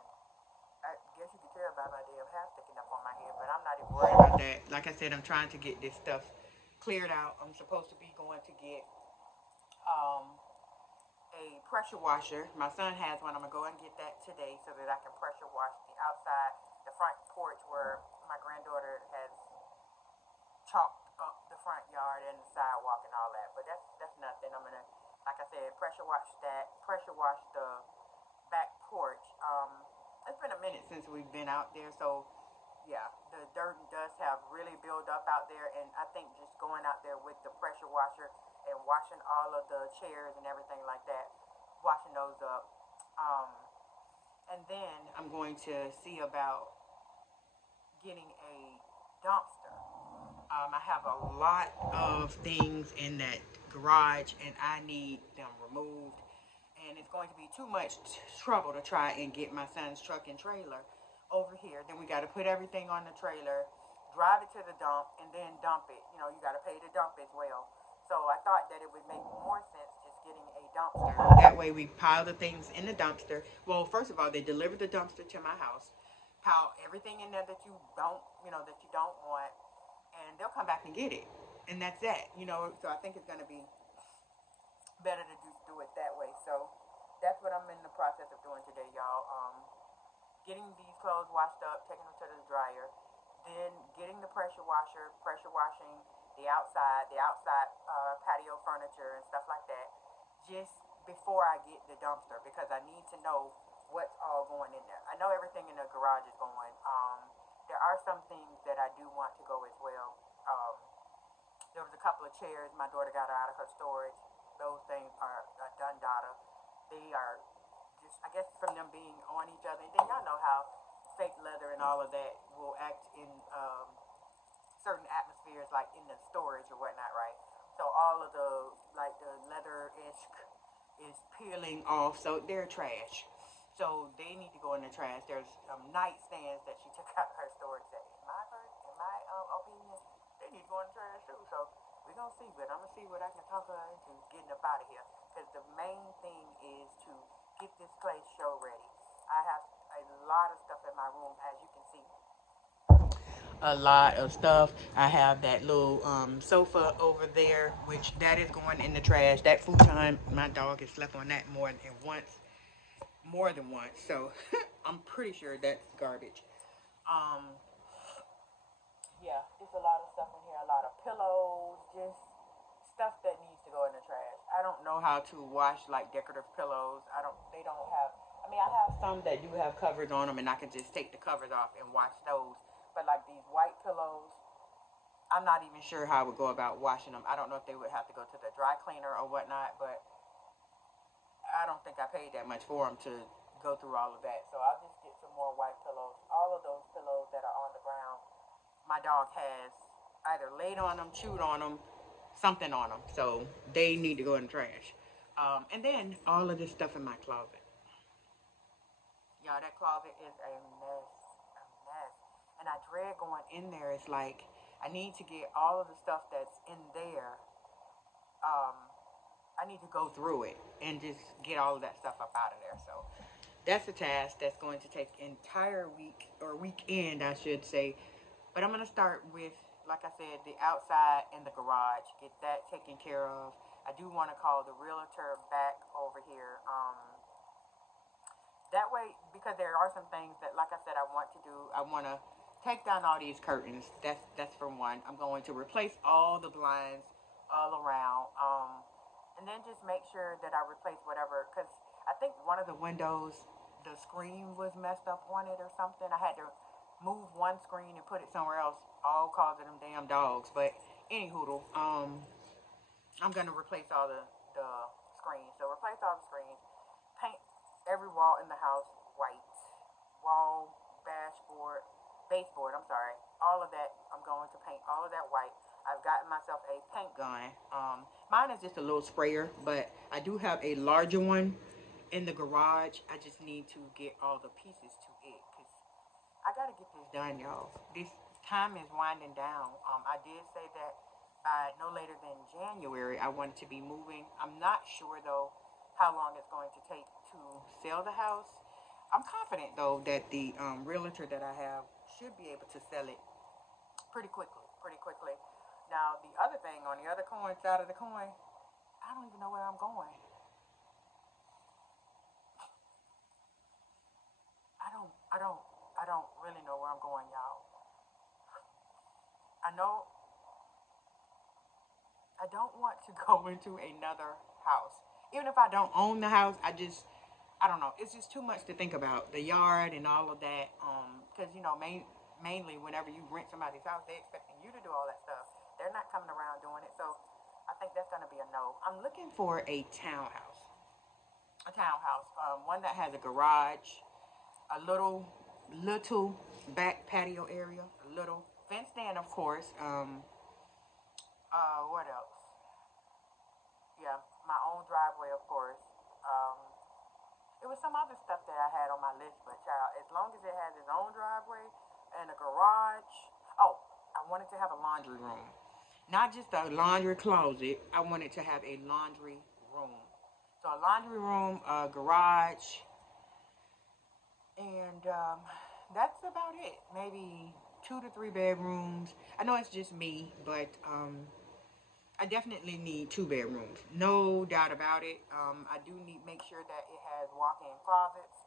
I guess you can tell by my damn hair sticking up on my head, but I'm not even worried about that. Like I said, I'm trying to get this stuff cleared out. I'm supposed to be going to get um, a pressure washer. My son has one. I'm gonna go and get that today so that I can pressure wash the outside, the front porch where my granddaughter has chalked up the front yard and the sidewalk and all that. But that's nothing. I'm gonna, like I said, pressure wash that. Pressure wash the back porch. It's been a minute since we've been out there, so yeah, the dirt and dust have really built up out there, and I think just going out there with the pressure washer and washing all of the chairs and everything like that, washing those up. Um, and then I'm going to see about getting a dumpster. I have a lot of things in that garage, and I need them removed. And it's going to be too much trouble to try and get my son's truck and trailer over here. Then we got to put everything on the trailer, drive it to the dump, and then dump it. You know, you got to pay to dump as well. So I thought that it would make more sense just getting a dumpster. That way we pile the things in the dumpster. Well, first of all, they deliver the dumpster to my house, pile everything in there that you don't want, and they'll come back and get it. And that's that. So I think it's going to be better to do it that way. So that's what I'm in the process of doing today, y'all. Getting these clothes washed up, taking them to the dryer, then getting the pressure washer, pressure washing the outside patio furniture and stuff like that, just before I get the dumpster, because I need to know what's all going in there. I know everything in the garage is going. There are some things that I do want to go as well. There was a couple of chairs my daughter got out of her storage. Those things are a done data. They are just, I guess, from them being on each other. And then y'all know how fake leather and all of that will act in certain atmospheres, like in the storage or whatnot, right? So all of the leather-ish is peeling off, so they're trash. So they need to go in the trash. There's nightstands that she took out of her storage that, in my opinion, they need to go in the trash too. So we're gonna see, but I'm gonna see what I can talk her into getting up out of here. Because the main thing is to get this place show ready. I have a lot of stuff in my room, as you can see. A lot of stuff. I have that little sofa over there, which that is going in the trash. That futon, my dog has slept on that more than once. So I'm pretty sure that's garbage. Um, yeah, it's a lot of stuff in here. A lot of pillows, just stuff that needs to go in the trash. I don't know how to wash like decorative pillows. I don't. They don't have. I mean, I have some that do have covers on them, and I can just take the covers off and wash those. But like these white pillows, I'm not even sure how I would go about washing them. I don't know if they would have to go to the dry cleaner or whatnot, but I don't think I paid that much for them to go through all of that. So I'll just get some more white pillows. All of those pillows that are on the ground, my dog has either laid on them, chewed on them, something on them. So they need to go in the trash. And then all of this stuff in my closet. Y'all, that closet is a mess. A mess. And I dread going in there. It's like I need to get all of the stuff that's in there. Um, I need to go through it and just get all of that stuff up out of there. So that's a task that's going to take entire week or weekend, I should say. But I'm gonna start with, like I said, the outside and the garage. Get that taken care of. I do want to call the realtor back over here. That way, because there are some things that, like I said, I want to do. I want to take down all these curtains. That's for one. I'm going to replace all the blinds all around, and then just make sure that I replace whatever. Because I think one of the windows, the screen was messed up on it or something. I had to move one screen and put it somewhere else, all cause of them damn dogs. But anywho, I'm gonna replace all the screens. So replace all the screens, paint every wall in the house white, wall, baseboard. I'm sorry, all of that. I'm going to paint all of that white. I've gotten myself a paint gun. Mine is just a little sprayer, but I do have a larger one in the garage. I just need to get all the pieces to it because I gotta get this done, y'all. This time is winding down. I did say that by no later than January, I wanted to be moving. I'm not sure though how long it's going to take to sell the house. I'm confident though that the realtor that I have should be able to sell it pretty quickly. Pretty quickly. Now the other thing on the other side of the coin, I don't even know where I'm going. I don't really know where I'm going, y'all. I know I don't want to go into another house. Even if I don't own the house, I don't know. It's just too much to think about. The yard and all of that. Because mainly whenever you rent somebody's house, they're expecting you to do all that stuff. They're not coming around doing it. So I think that's gonna be a no. I'm looking for a townhouse. A townhouse. One that has a garage, a little back patio area, a little fenced in, of course. What else? Yeah, my own driveway, of course. Um, it was some other stuff that I had on my list, but child, as long as it has its own driveway and a garage. Oh, I wanted to have a laundry room, not just a laundry closet. I wanted to have a laundry room. So a laundry room, a garage, and that's about it. Maybe 2 to 3 bedrooms. I know it's just me, but I definitely need 2 bedrooms, no doubt about it. I do need make sure that it has walk-in closets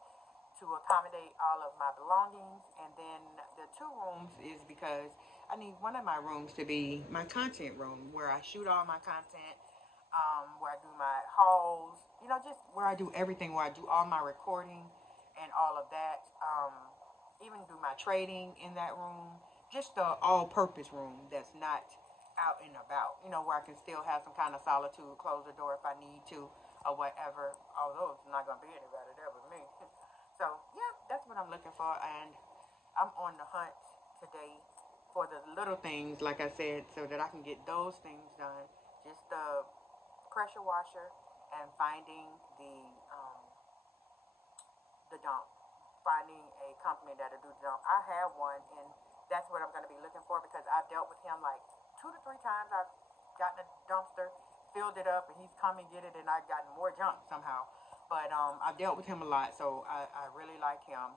to accommodate all of my belongings, and then the 2 rooms is because I need one of my rooms to be my content room, where I shoot all my content, where I do my hauls, just where I do everything, where I do all my recording and all of that. Even do my trading in that room. Just the all-purpose room that's not out and about. Where I can still have some kind of solitude, close the door if I need to, or whatever. Although it's not gonna be anybody there but me. So yeah, that's what I'm looking for, and I'm on the hunt today for the little things, like I said, so that I can get those things done. Just the pressure washer and finding the dump, finding a company that'll do the dump. I have one, and that's what I'm going to be looking for because I've dealt with him like 2 to 3 times. I've gotten a dumpster, filled it up, and he's come and get it, and I've gotten more junk somehow. But I've dealt with him a lot, so I really like him.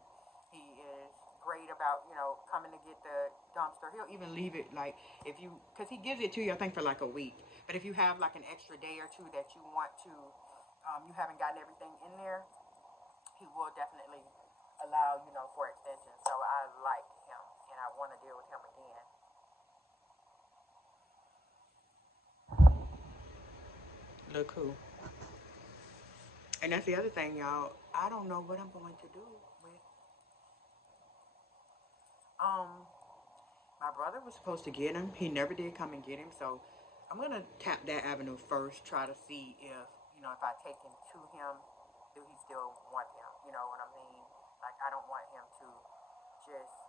He is great about coming to get the dumpster. He'll even leave it like if you because he gives it to you I think for like a week. But if you have like an extra day or two that you want to, you haven't gotten everything in there, he will definitely allow for extension. So I like him, and I want to deal with him again. Look who. And that's the other thing, y'all. I don't know what I'm going to do with um my brother was supposed to get him. He never did come and get him, so I'm gonna tap that avenue first, try to see if I take him to him, do he still want him? You know what I mean? Like I don't want him to just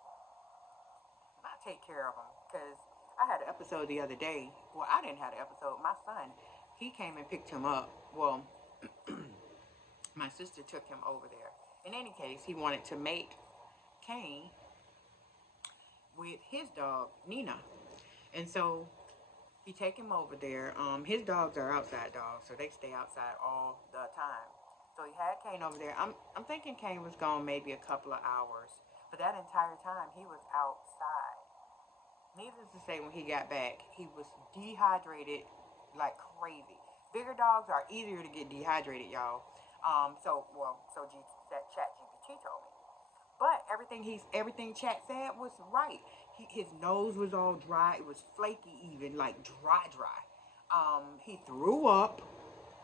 not take care of him because I had an episode the other day. Well, I didn't have an episode. My son, he came and picked him up. Well, my sister took him over there. In any case, he wanted to make Kane with his dog Nina, and so he take him over there. His dogs are outside dogs, so they stay outside all the time. So he had Kane over there. I'm thinking Kane was gone maybe a couple of hours, but that entire time he was outside. Needless to say, when he got back, he was dehydrated like crazy. Bigger dogs are easier to get dehydrated, y'all. Chat GPT told me. But everything Chat said was right. His nose was all dry. It was flaky, even like dry. He threw up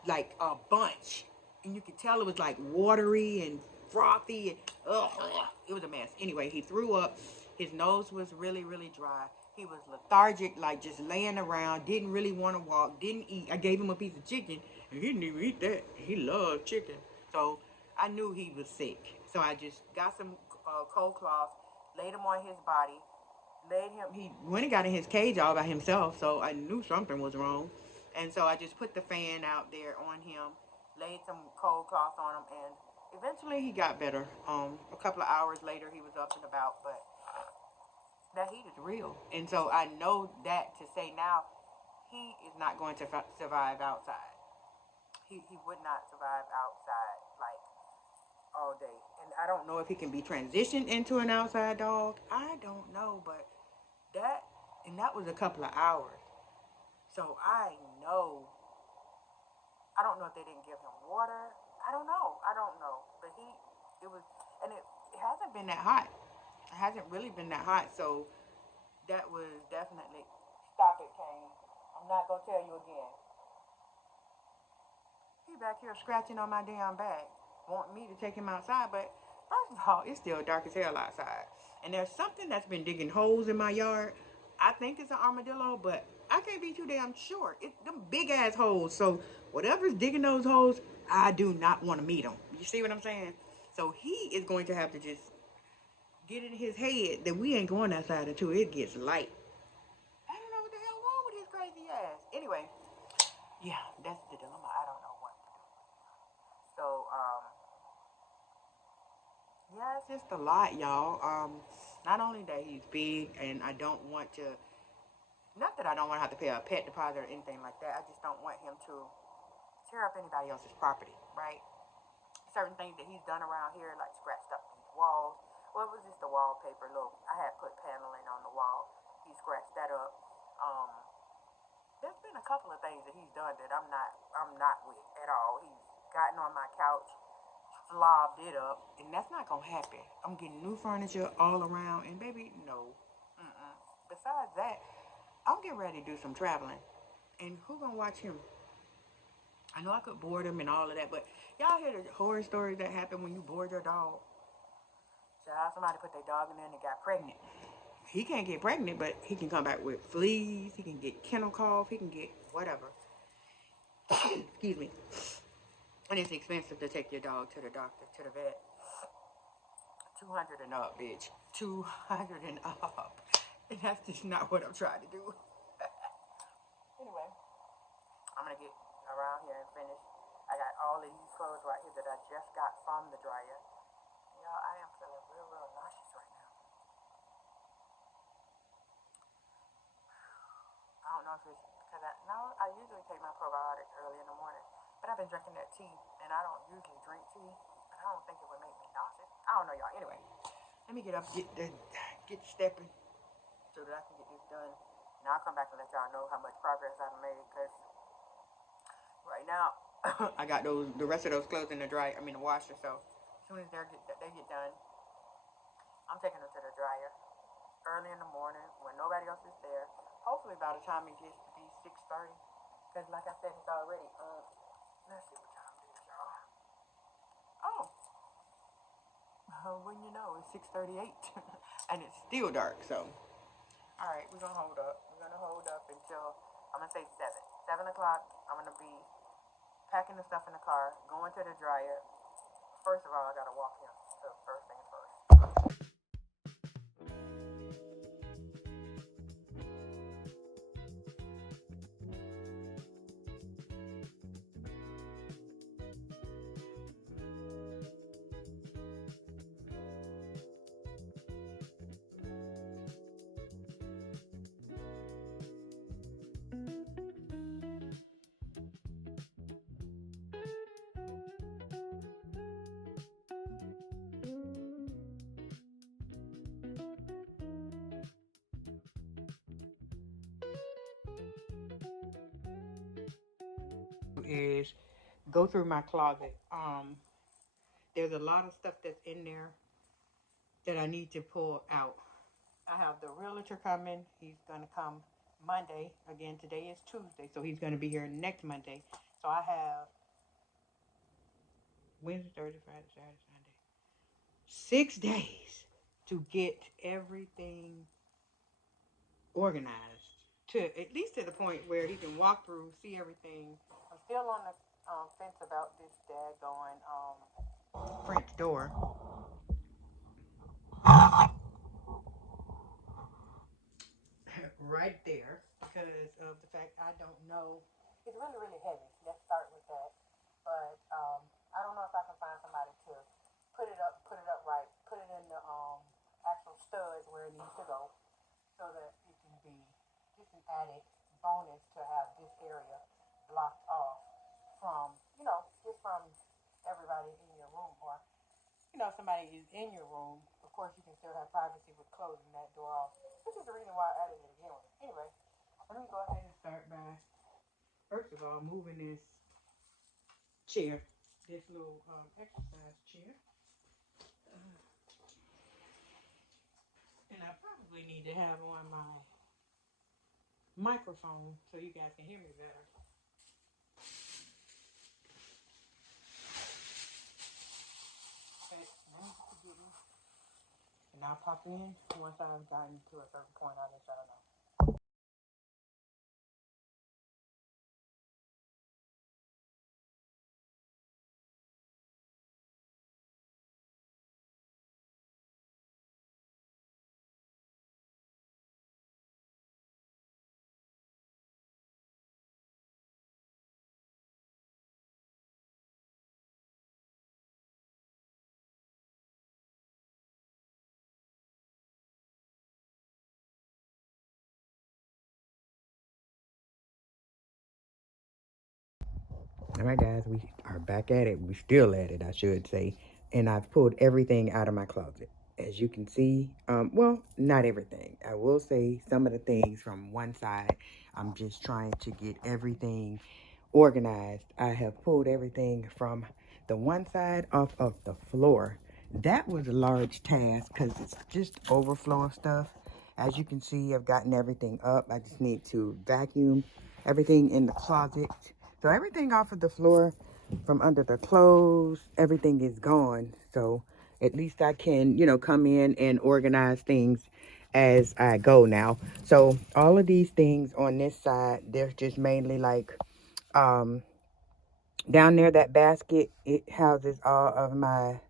like a bunch, and you could tell it was like watery and frothy, and it was a mess. Anyway, he threw up. His nose was really dry. He was lethargic, like just laying around. Didn't really want to walk. Didn't eat. I gave him a piece of chicken, and he didn't even eat that. He loved chicken, so I knew he was sick. So I just got some cold cloth, laid him on his body, laid him. He went and got in his cage all by himself, so I knew something was wrong. And so I just put the fan out there on him, laid some cold cloth on him, and eventually he got better. A couple of hours later, he was up and about, but that heat is real. And so I know that to say now, he is not going to survive outside. He would not survive outside like all day. And I don't know if he can be transitioned into an outside dog. I don't know, but that and that was a couple of hours. So I don't know if they didn't give him water. I don't know. But it was, and it hasn't been that hot. It hasn't really been that hot, so that was definitely. Stop it, Kane. I'm not gonna tell you again. He back here scratching on my damn back, wanting me to take him outside, but first of all, it's still dark as hell outside. And there's something that's been digging holes in my yard. I think it's an armadillo, but I can't be too damn sure. It's them big ass holes. So whatever's digging those holes, I do not want to meet him. You see what I'm saying? So he is going to have to just get in his head that we ain't going outside until it gets light. I don't know what the hell wrong with his crazy ass. Anyway, yeah, that's the dilemma. I don't know what to do. So, yeah, it's just a lot, y'all. Not only that he's big, and I don't want to. Not that I don't want to have to pay a pet deposit or anything like that. I just don't want him to tear up anybody else's property, right? Certain things that he's done around here, like scratched up these walls. Well, it was just the wallpaper. Look, I had put paneling on the wall. He scratched that up. Um, there's been a couple of things that he's done that I'm not with at all. He's gotten on my couch, flobbed it up, and that's not gonna happen. I'm getting new furniture all around, and baby, no. Mm-mm. Besides that, I'm getting ready to do some traveling, and who gonna watch him? I know I could board him and all of that, but y'all hear the horror stories that happen when you board your dog? Child, somebody put their dog in there and they got pregnant. He can't get pregnant, but he can come back with fleas. He can get kennel cough. He can get whatever. Excuse me. And it's expensive to take your dog to the doctor, to the vet. 200 and up, bitch. 200 and up. And that's just not what I'm trying to do. Anyway, I'm gonna get around here and finish. I got all of these clothes right here that I just got from the dryer. Y'all, I am feeling real nauseous right now. I don't know if it's because I usually take my probiotics early in the morning, but I've been drinking that tea, and I don't usually drink tea, but I don't think it would make me nauseous. I don't know, y'all. Anyway, let me get up, get stepping, so that I can get this done. Now I'll come back and let y'all know how much progress I've made, because right now I got the rest of those clothes in the the washer. So as soon as they get done, I'm taking them to the dryer early in the morning when nobody else is there. Hopefully by the time it gets to be 6:30, because like I said, it's already let's see what time it is, y'all. Oh, when you know it's 6:38, and it's still dark. So all right, we're gonna hold up. We're gonna hold up until I'm gonna say 7 o'clock. I'm gonna be packing the stuff in the car, going to the dryer. First of all, I gotta walk him. So first things first. Is go through my closet. There's a lot of stuff that's in there that I need to pull out. I have the realtor coming. He's gonna come Monday. Again, today is Tuesday, so he's gonna be here next Monday. So I have Wednesday, Thursday, Friday, Saturday, Sunday. 6 days to get everything organized to at least to the point where he can walk through, see everything. I'm still on the fence about this daggone French door right there because of the fact I don't know. It's really heavy. Let's start with that. But I don't know if I can find somebody to put it up right, put it in the actual studs where it needs to go, so that it can be just an added bonus to have this area blocked off from just from everybody in your room, or if somebody is in your room, of course you can still have privacy with closing that door off. Which is the reason why I added it again. Anyway, let me go ahead and start by first of all moving this chair, this little exercise chair. And I probably need to have on my microphone so you guys can hear me better. Okay, and I'll pop in once I've gotten to a certain point. I'll let y'all know. All right, guys, we are back at it. We still at it, I should say. And I've pulled everything out of my closet. As you can see, well, not everything. I will say some of the things from one side. I'm just trying to get everything organized. I have pulled everything from the one side off of the floor. That was a large task because it's just overflow of stuff. As you can see, I've gotten everything up. I just need to vacuum everything in the closet. So everything off of the floor from under the clothes, everything is gone. So at least I can, you know, come in and organize things as I go now. So all of these things on this side, they're just mainly like down there, that basket, it houses all of my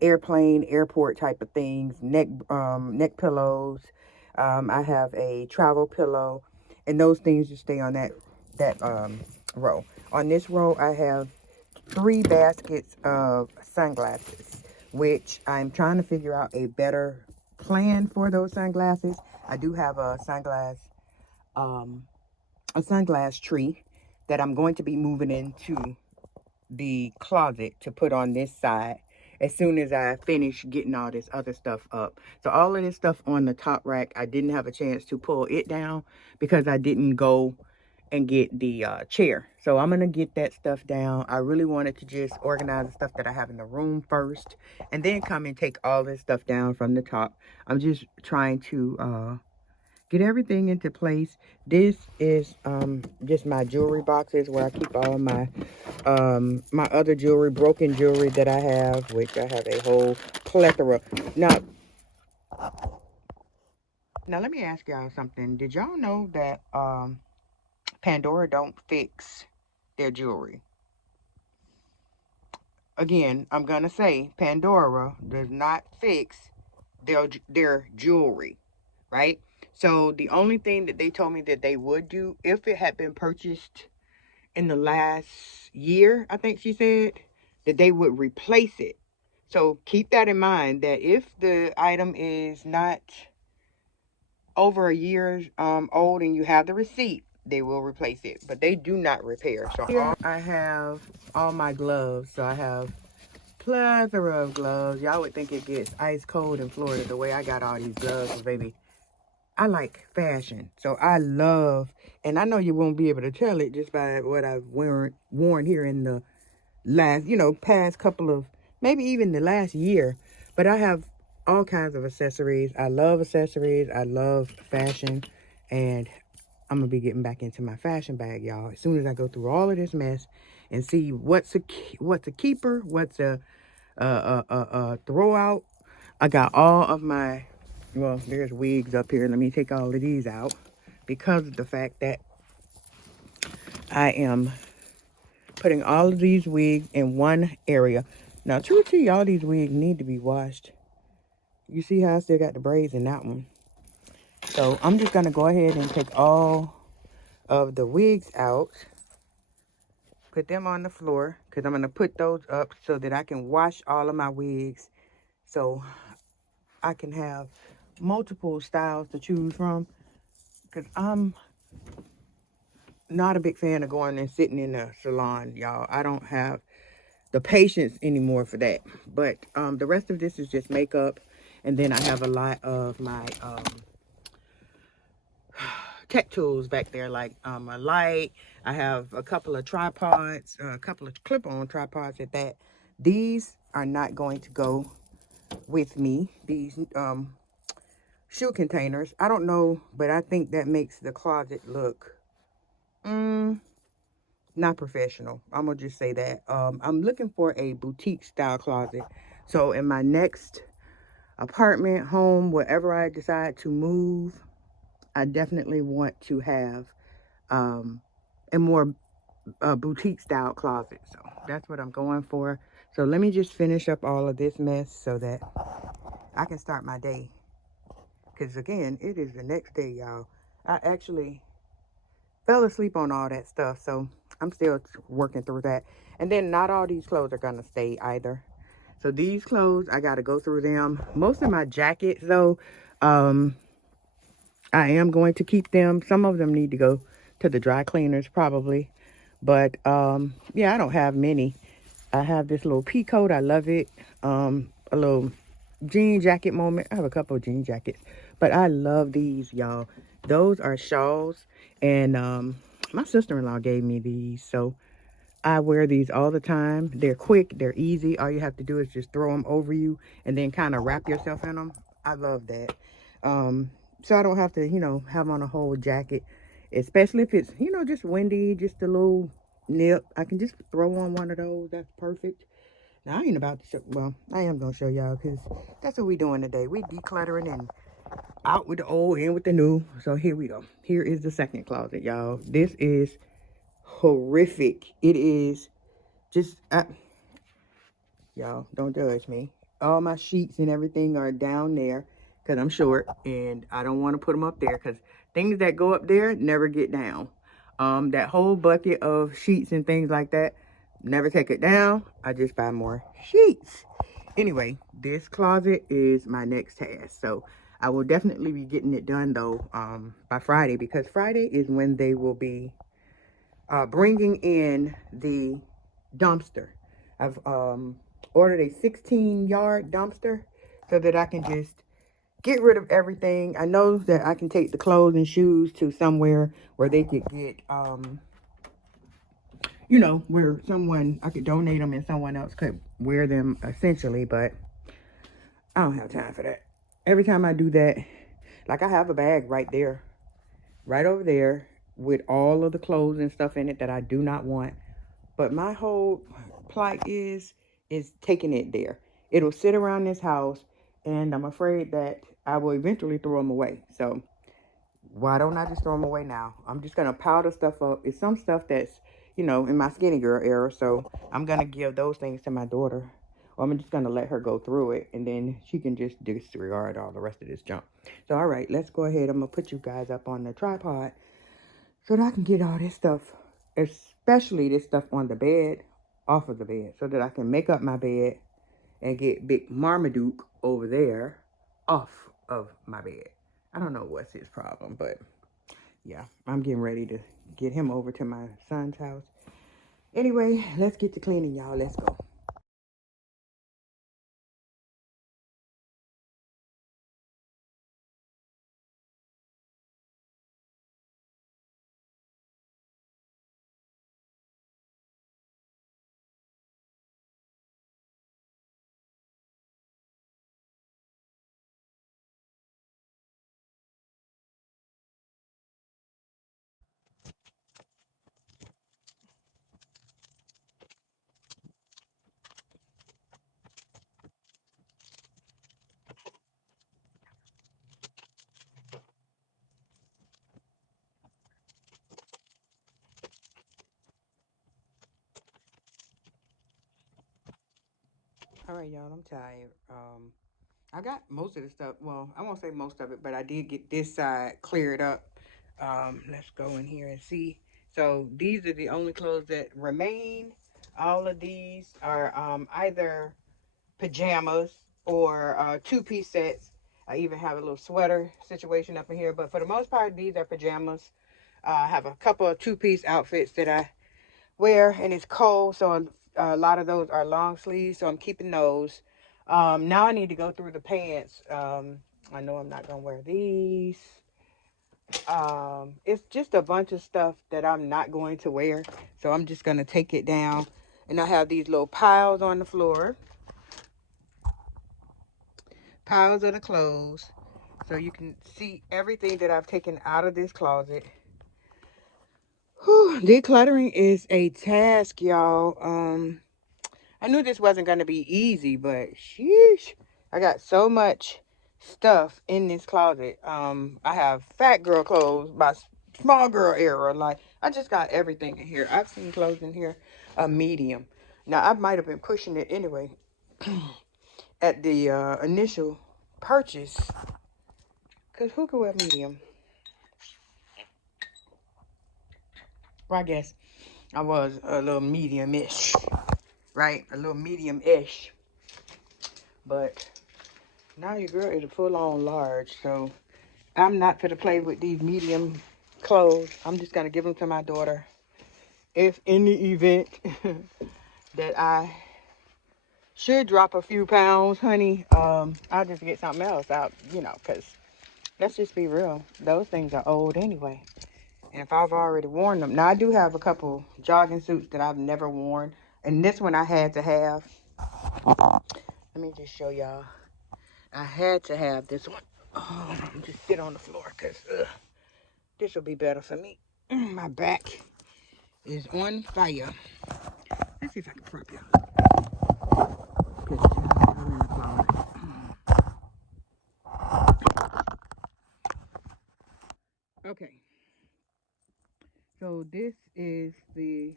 airplane, airport type of things, neck pillows. I have a travel pillow, and those things just stay on that row. On this row, I have 3 baskets of sunglasses, which I'm trying to figure out a better plan for those sunglasses. I do have um, a sunglass tree that I'm going to be moving into the closet to put on this side as soon as I finish getting all this other stuff up. So all of this stuff on the top rack, I didn't have a chance to pull it down because I didn't go and get the chair. So I'm gonna get that stuff down. I really wanted to just organize the stuff that I have in the room first and then come and take all this stuff down from the top. I'm just trying to get everything into place. This is just my jewelry boxes where I keep all my my other jewelry, broken jewelry that I have, which I have a whole plethora. Now let me ask y'all something. Did y'all know that Pandora don't fix their jewelry? Again, I'm gonna say Pandora does not fix their jewelry, right? So the only thing that they told me that they would do if it had been purchased in the last year, I think she said, that they would replace it. So keep that in mind, that if the item is not over a year old and you have the receipt, they will replace it. But they do not repair. So here I have all my gloves. So I have plethora of gloves. Y'all would think it gets ice cold in Florida the way I got all these gloves, baby. I like fashion, so I love, and I know you won't be able to tell it just by what I've worn here in the last, you know, past couple of, maybe even the last year. But I have all kinds of accessories. I love accessories. I love fashion, and I'm gonna be getting back into my fashion bag, y'all, as soon as I go through all of this mess and see what's a keeper, what's a throw out. I got all of my, well, there's wigs up here. Let me take all of these out because of the fact that I am putting all of these wigs in one area. Now, truthfully, all these wigs need to be washed. You see how I still got the braids in that one. So I'm just going to go ahead and take all of the wigs out, put them on the floor, because I'm going to put those up so that I can wash all of my wigs so I can have multiple styles to choose from, because I'm not a big fan of going and sitting in a salon, y'all. I don't have the patience anymore for that. But the rest of this is just makeup, and then I have a lot of my tech tools back there, like a light. I have a couple of tripods, a couple of clip-on tripods at that. These are not going to go with me. These shoe containers. I don't know, but I think that makes the closet look not professional. I'm gonna just say that. I'm looking for a boutique style closet. So in my next apartment, home, wherever I decide to move, I definitely want to have a more boutique style closet. So that's what I'm going for. So let me just finish up all of this mess so that I can start my day. Because again, it is the next day, y'all. I actually fell asleep on all that stuff, so I'm still working through that. And then not all these clothes are gonna stay either. So these clothes, I gotta go through them. Most of my jackets, though, I am going to keep them. Some of them need to go to the dry cleaners probably. But yeah, I don't have many. I have this little pea coat. I love it. A little jean jacket moment. I have a couple of jean jackets, but I love these, y'all. Those are shawls, and my sister-in-law gave me these, so I wear these all the time. They're quick, they're easy. All you have to do is just throw them over you and then kind of wrap yourself in them. I love that. So I don't have to, have on a whole jacket, especially if it's, just windy, just a little nip. I can just throw on one of those. That's perfect. Now, I ain't about to show, well, I am going to show y'all because that's what we doing today. We decluttering and out with the old, in with the new. So here we go. Here is the second closet, y'all. This is horrific. It is just, y'all, don't judge me. All my sheets and everything are down there because I'm short and I don't want to put them up there because things that go up there never get down. That whole bucket of sheets and things like that, never take it down. I just buy more sheets. Anyway, this closet is my next task. So I will definitely be getting it done though by Friday, because Friday is when they will be bringing in the dumpster. I've ordered a 16-yard dumpster so that I can just get rid of everything. I know that I can take the clothes and shoes to somewhere where they could get, where I could donate them and someone else could wear them essentially, but I don't have time for that. Every time I do that, like I have a bag right there, right over there with all of the clothes and stuff in it that I do not want. But my whole plight is taking it there. It'll sit around this house, and I'm afraid that I will eventually throw them away. So why don't I just throw them away now? I'm just gonna pile the stuff up. It's some stuff that's, in my skinny girl era. So I'm gonna give those things to my daughter. Or I'm just gonna let her go through it, and then she can just disregard all the rest of this junk. So all right, let's go ahead. I'm gonna put you guys up on the tripod so that I can get all this stuff, especially this stuff on the bed, off of the bed, so that I can make up my bed and get Big Marmaduke over there off of my bed. I don't know what's his problem, but yeah, I'm getting ready to get him over to my son's house. Anyway, let's get to cleaning, y'all. Let's go. All right, y'all, I'm tired. I got most of the stuff. Well, I won't say most of it, but I did get this side cleared up. Let's go in here and see. So these are the only clothes that remain. All of these are either pajamas or two-piece sets. I even have a little sweater situation up in here, but for the most part, these are pajamas. I have a couple of two-piece outfits that I wear, and it's cold, so a lot of those are long sleeves, so I'm keeping those. Now I need to go through the pants. I know I'm not gonna wear these. It's just a bunch of stuff that I'm not going to wear, so I'm just gonna take it down. And I have these little piles on the floor, piles of the clothes. So you can see everything that I've taken out of this closet. Whew, decluttering is a task, y'all. I knew this wasn't going to be easy, but sheesh, I got so much stuff in this closet. I have fat girl clothes, my small girl era. Like, I just got everything in here. I've seen clothes in here a medium. Now, I might have been pushing it anyway at the initial purchase, because who could wear medium? Well, I guess I was a little medium-ish, right? A little medium-ish. But now your girl is a full-on large, so I'm not going to play with these medium clothes. I'm just going to give them to my daughter. If in the event that I should drop a few pounds, honey, I'll just get something else out, because let's just be real. Those things are old anyway. And if I've already worn them. Now, I do have a couple jogging suits that I've never worn. And this one I had to have. Let me just show y'all. I had to have this one. Oh, just sit on the floor because this will be better for me. My back is on fire. Let's see if I can prop y'all. Okay. So this is and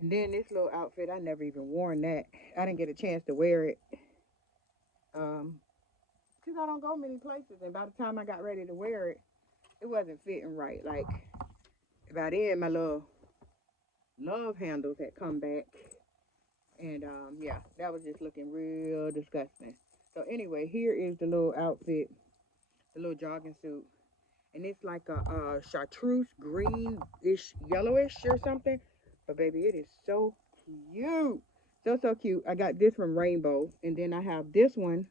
then this little outfit, I never even worn that. I didn't get a chance to wear it. Because I don't go many places. And by the time I got ready to wear it, it wasn't fitting right. Like, by then, my little love handles had come back. And, yeah, that was just looking real disgusting. So, anyway, here is the little outfit, the little jogging suit. And it's like a chartreuse greenish, yellowish or something. But, baby, it is so cute. So cute. I got this from Rainbow. And then I have this one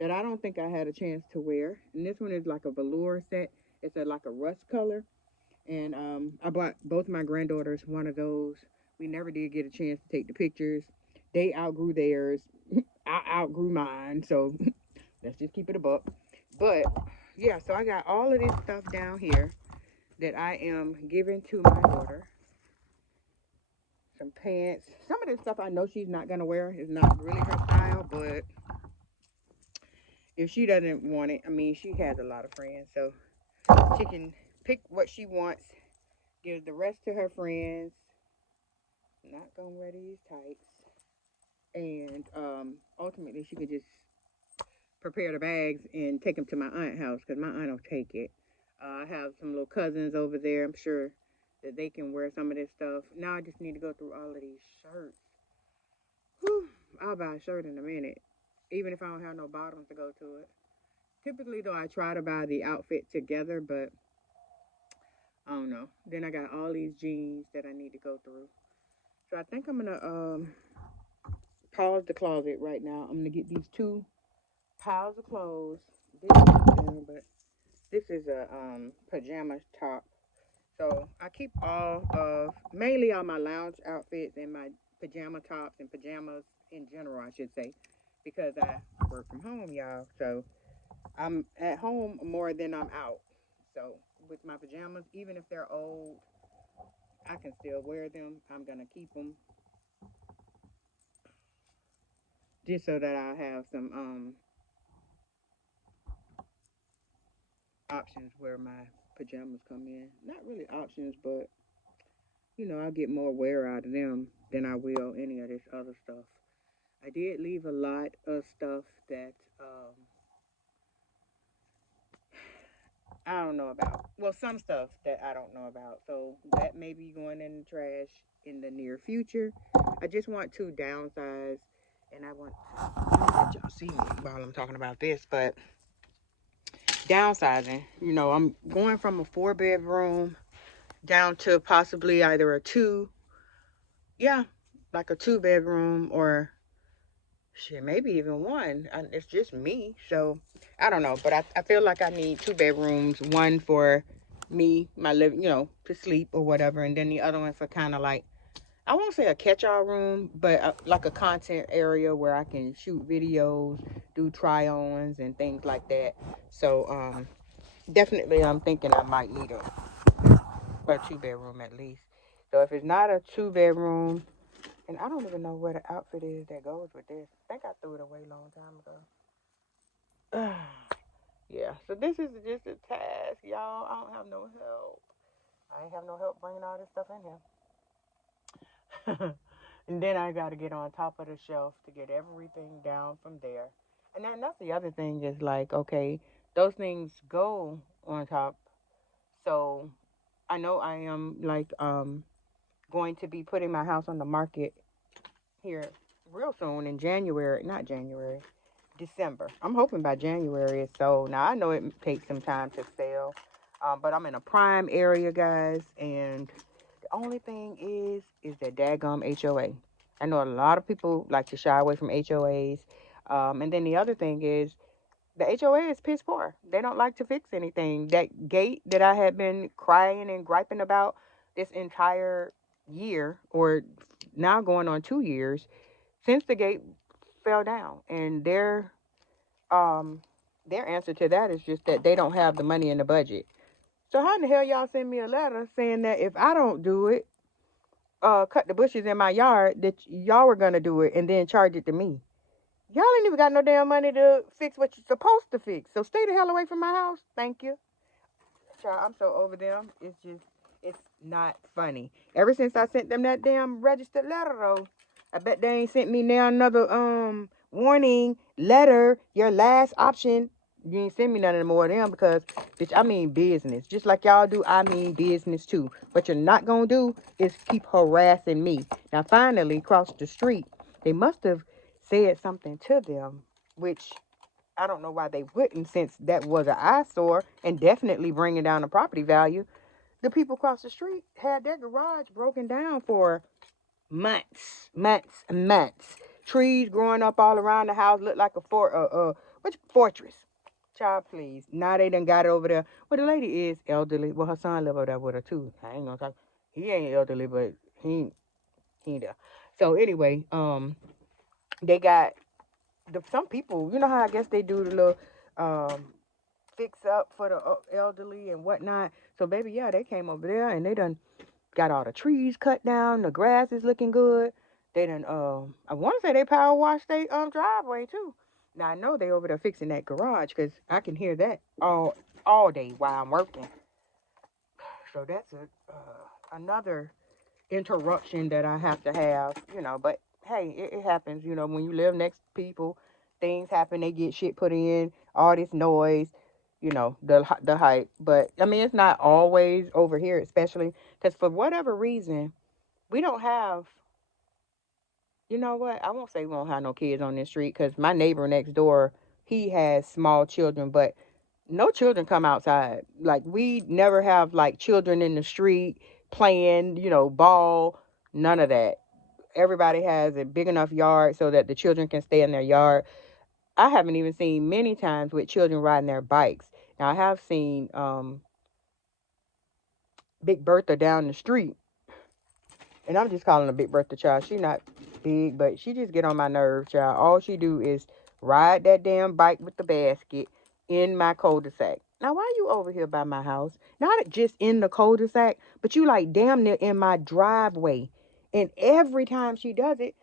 that I don't think I had a chance to wear. And this one is like a velour set. It's like a rust color. And I bought both my granddaughters one of those. We never did get a chance to take the pictures. They outgrew theirs. I outgrew mine. So let's just keep it a buck. But yeah, so I got all of this stuff down here that I am giving to my daughter. Some pants. Some of this stuff I know she's not going to wear. It's not really her style, but if she doesn't want it, I mean, she has a lot of friends, so she can pick what she wants, give the rest to her friends. Not gonna wear these tights, and ultimately she can just prepare the bags and take them to my aunt's house because my aunt will take it. I have some little cousins over there. I'm sure that they can wear some of this stuff. Now I just need to go through all of these shirts. Whew, I'll buy a shirt in a minute, even if I don't have no bottoms to go to it. Typically, though, I try to buy the outfit together, but I don't know. Then I got all these jeans that I need to go through. So I think I'm going to pause the closet right now. I'm going to get these two piles of clothes. This is a pajama top. So I keep mainly all my lounge outfits and my pajama tops and pajamas in general, I should say, because I work from home, y'all. So I'm at home more than I'm out. So with my pajamas, even if they're old, I can still wear them. I'm going to keep them just so that I have some options where my pajamas come in. Not really options, but I'll get more wear out of them than I will any of this other stuff. I did leave a lot of stuff that I don't know about. Well, some stuff that I don't know about. So that may be going in the trash in the near future. I just want to downsize, and I want to let y'all see me while I'm talking about this, but downsizing, I'm going from a 4-bedroom down to possibly either a 2, like a 2-bedroom, or shit, maybe even 1. It's just me, so I don't know, but I feel like I need 2 bedrooms, one for me, my living, to sleep or whatever, and then the other one for kind of like I won't say a catch-all room, but like a content area where I can shoot videos, do try-ons and things like that. So definitely I'm thinking I might need a two-bedroom at least. So if it's not a two-bedroom, and I don't even know where the outfit is that goes with this. I think I threw it away a long time ago. Yeah, so this is just a task, y'all. I don't have no help. I ain't have no help bringing all this stuff in here. And then I got to get on top of the shelf to get everything down from there. And then that's the other thing is like, okay, those things go on top. So I know I am like going to be putting my house on the market here real soon in January, not January, December. I'm hoping by January it's sold. Now I know it takes some time to sell, but I'm in a prime area, guys, and the only thing is that daggum HOA. I know a lot of people like to shy away from HOAs, and then the other thing is the HOA is piss poor. They don't like to fix anything. That gate that I had been crying and griping about this entire year, or now going on 2 years, since the gate fell down, and their answer to that is just that they don't have the money in the budget. So how in the hell y'all send me a letter saying that if I don't do it, cut the bushes in my yard, that y'all were gonna do it and then charge it to me? Y'all ain't even got no damn money to fix what you're supposed to fix. So stay the hell away from my house. Thank you. Child, I'm so over them. It's not funny. Ever since I sent them that damn registered letter, though, I bet they ain't sent me now another warning letter. Your last option. You ain't send me none more of them because, bitch, I mean business. Just like y'all do, I mean business too. What you're not gonna do is keep harassing me. Now, finally, across the street, they must have said something to them, which I don't know why they wouldn't, since that was an eyesore and definitely bringing down the property value. The people across the street had their garage broken down for months. Trees growing up all around the house looked like a which fortress. Child, please. Now they done got it over there. Well, the lady is elderly. Well, her son live over there with her too. I ain't gonna talk. He ain't elderly, but he ain't there. So anyway, they got some people. You know how I guess they do the little um fix up for the elderly and whatnot. So baby, yeah, they came over there and they done got all the trees cut down. The grass is looking good. They done I want to say they power washed their driveway too. Now I know they over there fixing that garage because I can hear that all day while I'm working. So that's another interruption that I have to have, but hey, it happens, when you live next to people, things happen, they get shit put in, all this noise, the hype. But I mean, it's not always over here, especially because for whatever reason, we don't have, you know what? I won't say we don't have no kids on this street because my neighbor next door, he has small children, but no children come outside. Like we never have like children in the street playing, ball, none of that. Everybody has a big enough yard so that the children can stay in their yard. I haven't even seen many times with children riding their bikes. Now I have seen Big Bertha down the street, and I'm just calling her Big Bertha, child. She not big, but she just get on my nerves, child. All she do is ride that damn bike with the basket in my cul-de-sac. Now, why you over here by my house? Not just in the cul-de-sac, but you like damn near in my driveway. And every time she does it,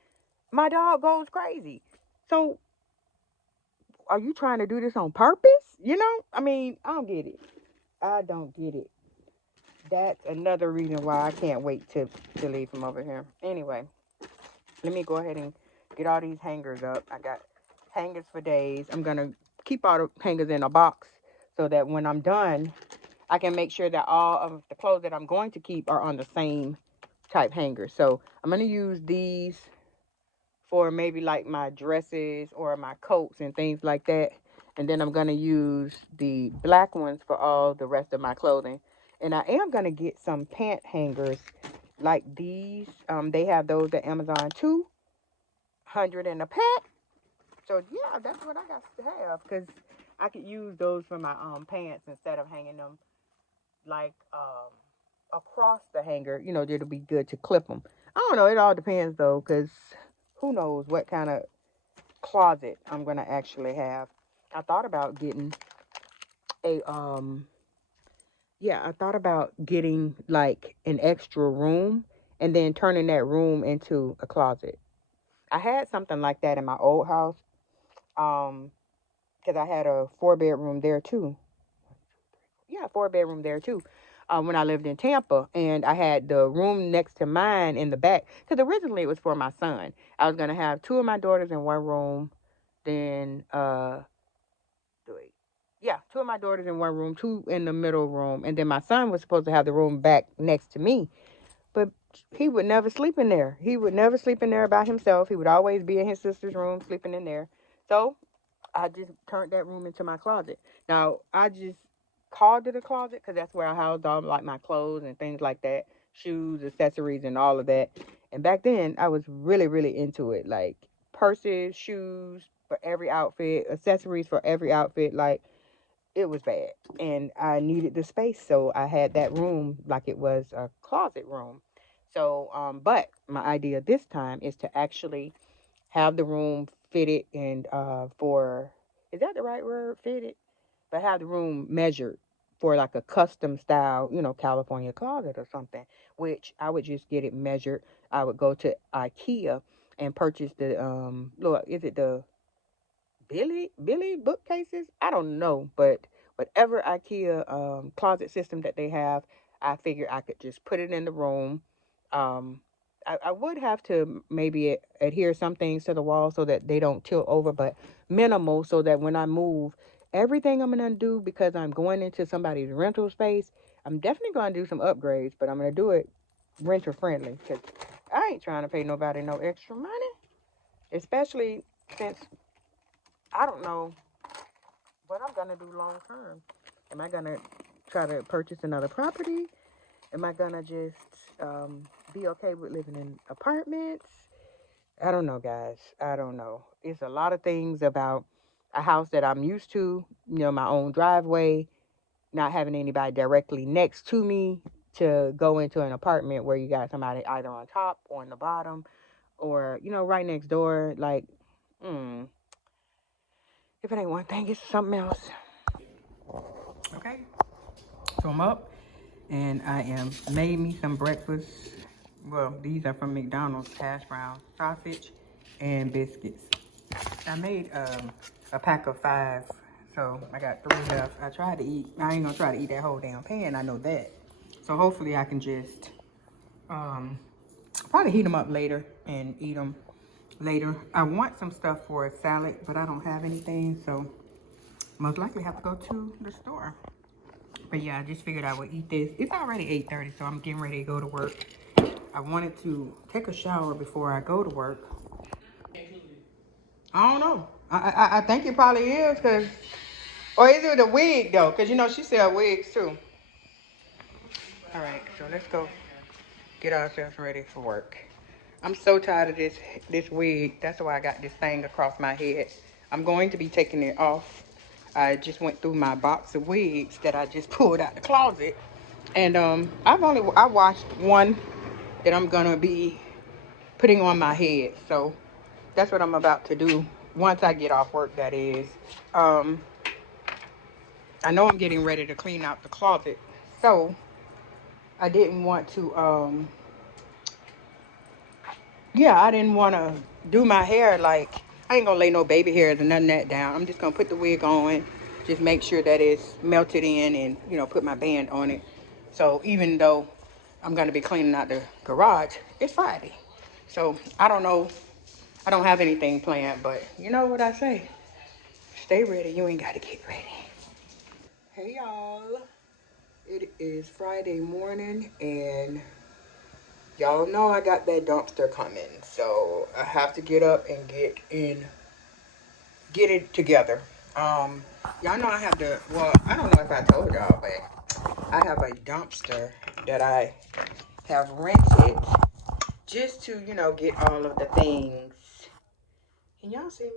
my dog goes crazy. So, are you trying to do this on purpose? I mean, I don't get it. I don't get it. That's another reason why I can't wait to leave from over here. Anyway, let me go ahead and get all these hangers up. I got hangers for days. I'm going to keep all the hangers in a box so that when I'm done, I can make sure that all of the clothes that I'm going to keep are on the same type hanger. So I'm going to use these for maybe like my dresses or my coats and things like that. And then I'm going to use the black ones for all the rest of my clothing. And I am going to get some pant hangers like these. They have those at Amazon too. 100 in a pack. So yeah, that's what I got to have because I could use those for my pants instead of hanging them like across the hanger, you know, it'll be good to clip them. I don't know. It all depends though, because who knows what kind of closet I'm gonna actually have. I thought about getting a yeah, I thought about getting like an extra room and then turning that room into a closet. I had something like that in my old house. Um, because I had a 4 bedroom there too. Yeah, 4 bedroom there too. When I lived in Tampa, and I had the room next to mine in the back. Because originally it was for my son. I was gonna have two of my daughters in one room, then three. Yeah, two of my daughters in one room, two in the middle room, and then my son was supposed to have the room back next to me. But he would never sleep in there. He would never sleep in there by himself. He would always be in his sister's room sleeping in there. So I just turned that room into my closet. Now I just called it a closet because that's where I housed all like my clothes and things like that, shoes, accessories, and all of that. And back then I was really, really into it, like purses, shoes for every outfit, accessories for every outfit. Like it was bad, and I needed the space, so I had that room like it was a closet room. So, but my idea this time is to actually have the room fitted and for is that the right word, fitted? But have the room measured for like a custom style, you know, California closet or something. Which I would just get it measured. I would go to IKEA and purchase the look, is it the Billy bookcases? I don't know, but whatever IKEA closet system that they have, I figured I could just put it in the room. Um, I would have to maybe adhere some things to the wall so that they don't tilt over, but minimal so that when I move, everything I'm gonna do because I'm going into somebody's rental space, I'm definitely gonna do some upgrades, but I'm gonna do it renter friendly because I ain't trying to pay nobody no extra money, especially since I don't know what I'm gonna do long term. Am I gonna try to purchase another property? Am I gonna just be okay with living in apartments? I don't know, guys. I don't know. It's a lot of things about a house that I'm used to. You know, my own driveway, not having anybody directly next to me to go into an apartment where you got somebody either on top or on the bottom or you know right next door. Like, mm, if it ain't one thing, it's something else. Okay, so I'm up. And I am made me some breakfast. Well, these are from McDonald's, hash brown, sausage, and biscuits. I made a pack of 5, so I got 3 left. I tried to eat. I ain't gonna try to eat that whole damn pan. I know that. So hopefully I can just probably heat them up later and eat them later. I want some stuff for a salad, but I don't have anything, so most likely have to go to the store. But yeah, I just figured I would eat this. It's already 8:30, so I'm getting ready to go to work. I wanted to take a shower before I go to work. I don't know. I think it probably is, because, or is it a wig though? Because you know she sell wigs too. All right, so let's go get ourselves ready for work. I'm so tired of this wig. That's why I got this thing across my head. I'm going to be taking it off. I just went through my box of wigs that I just pulled out the closet, and I washed one that I'm gonna be putting on my head. So that's what I'm about to do once I get off work, that is. Um, I know I'm getting ready to clean out the closet. So I didn't want to, yeah, I didn't want to do my hair like, I ain't gonna lay no baby hairs and none of that down. I'm just gonna put the wig on, just make sure that it's melted in and, you know, put my band on it. So even though I'm gonna be cleaning out the garage, it's Friday. So I don't know, I don't have anything planned, but you know what I say? Stay ready, you ain't gotta get ready. Hey y'all, it is Friday morning and y'all know I got that dumpster coming. So I have to get up and get it together. Y'all know I have well, I don't know if I told y'all, but I have a dumpster that I have rented just to, you know, get all of the things. Can y'all see me?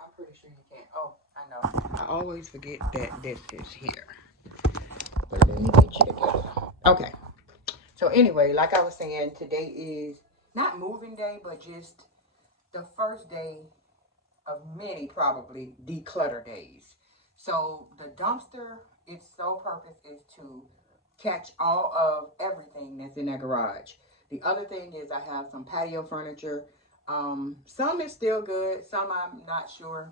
I'm pretty sure you can. Oh, I know. I always forget that this is here. But let me get you together. Okay. So anyway, like I was saying, today is not moving day, but just the first day of many probably declutter days. So the dumpster, its sole purpose is to catch all of everything that's in that garage. The other thing is I have some patio furniture. Some is still good. Some I'm not sure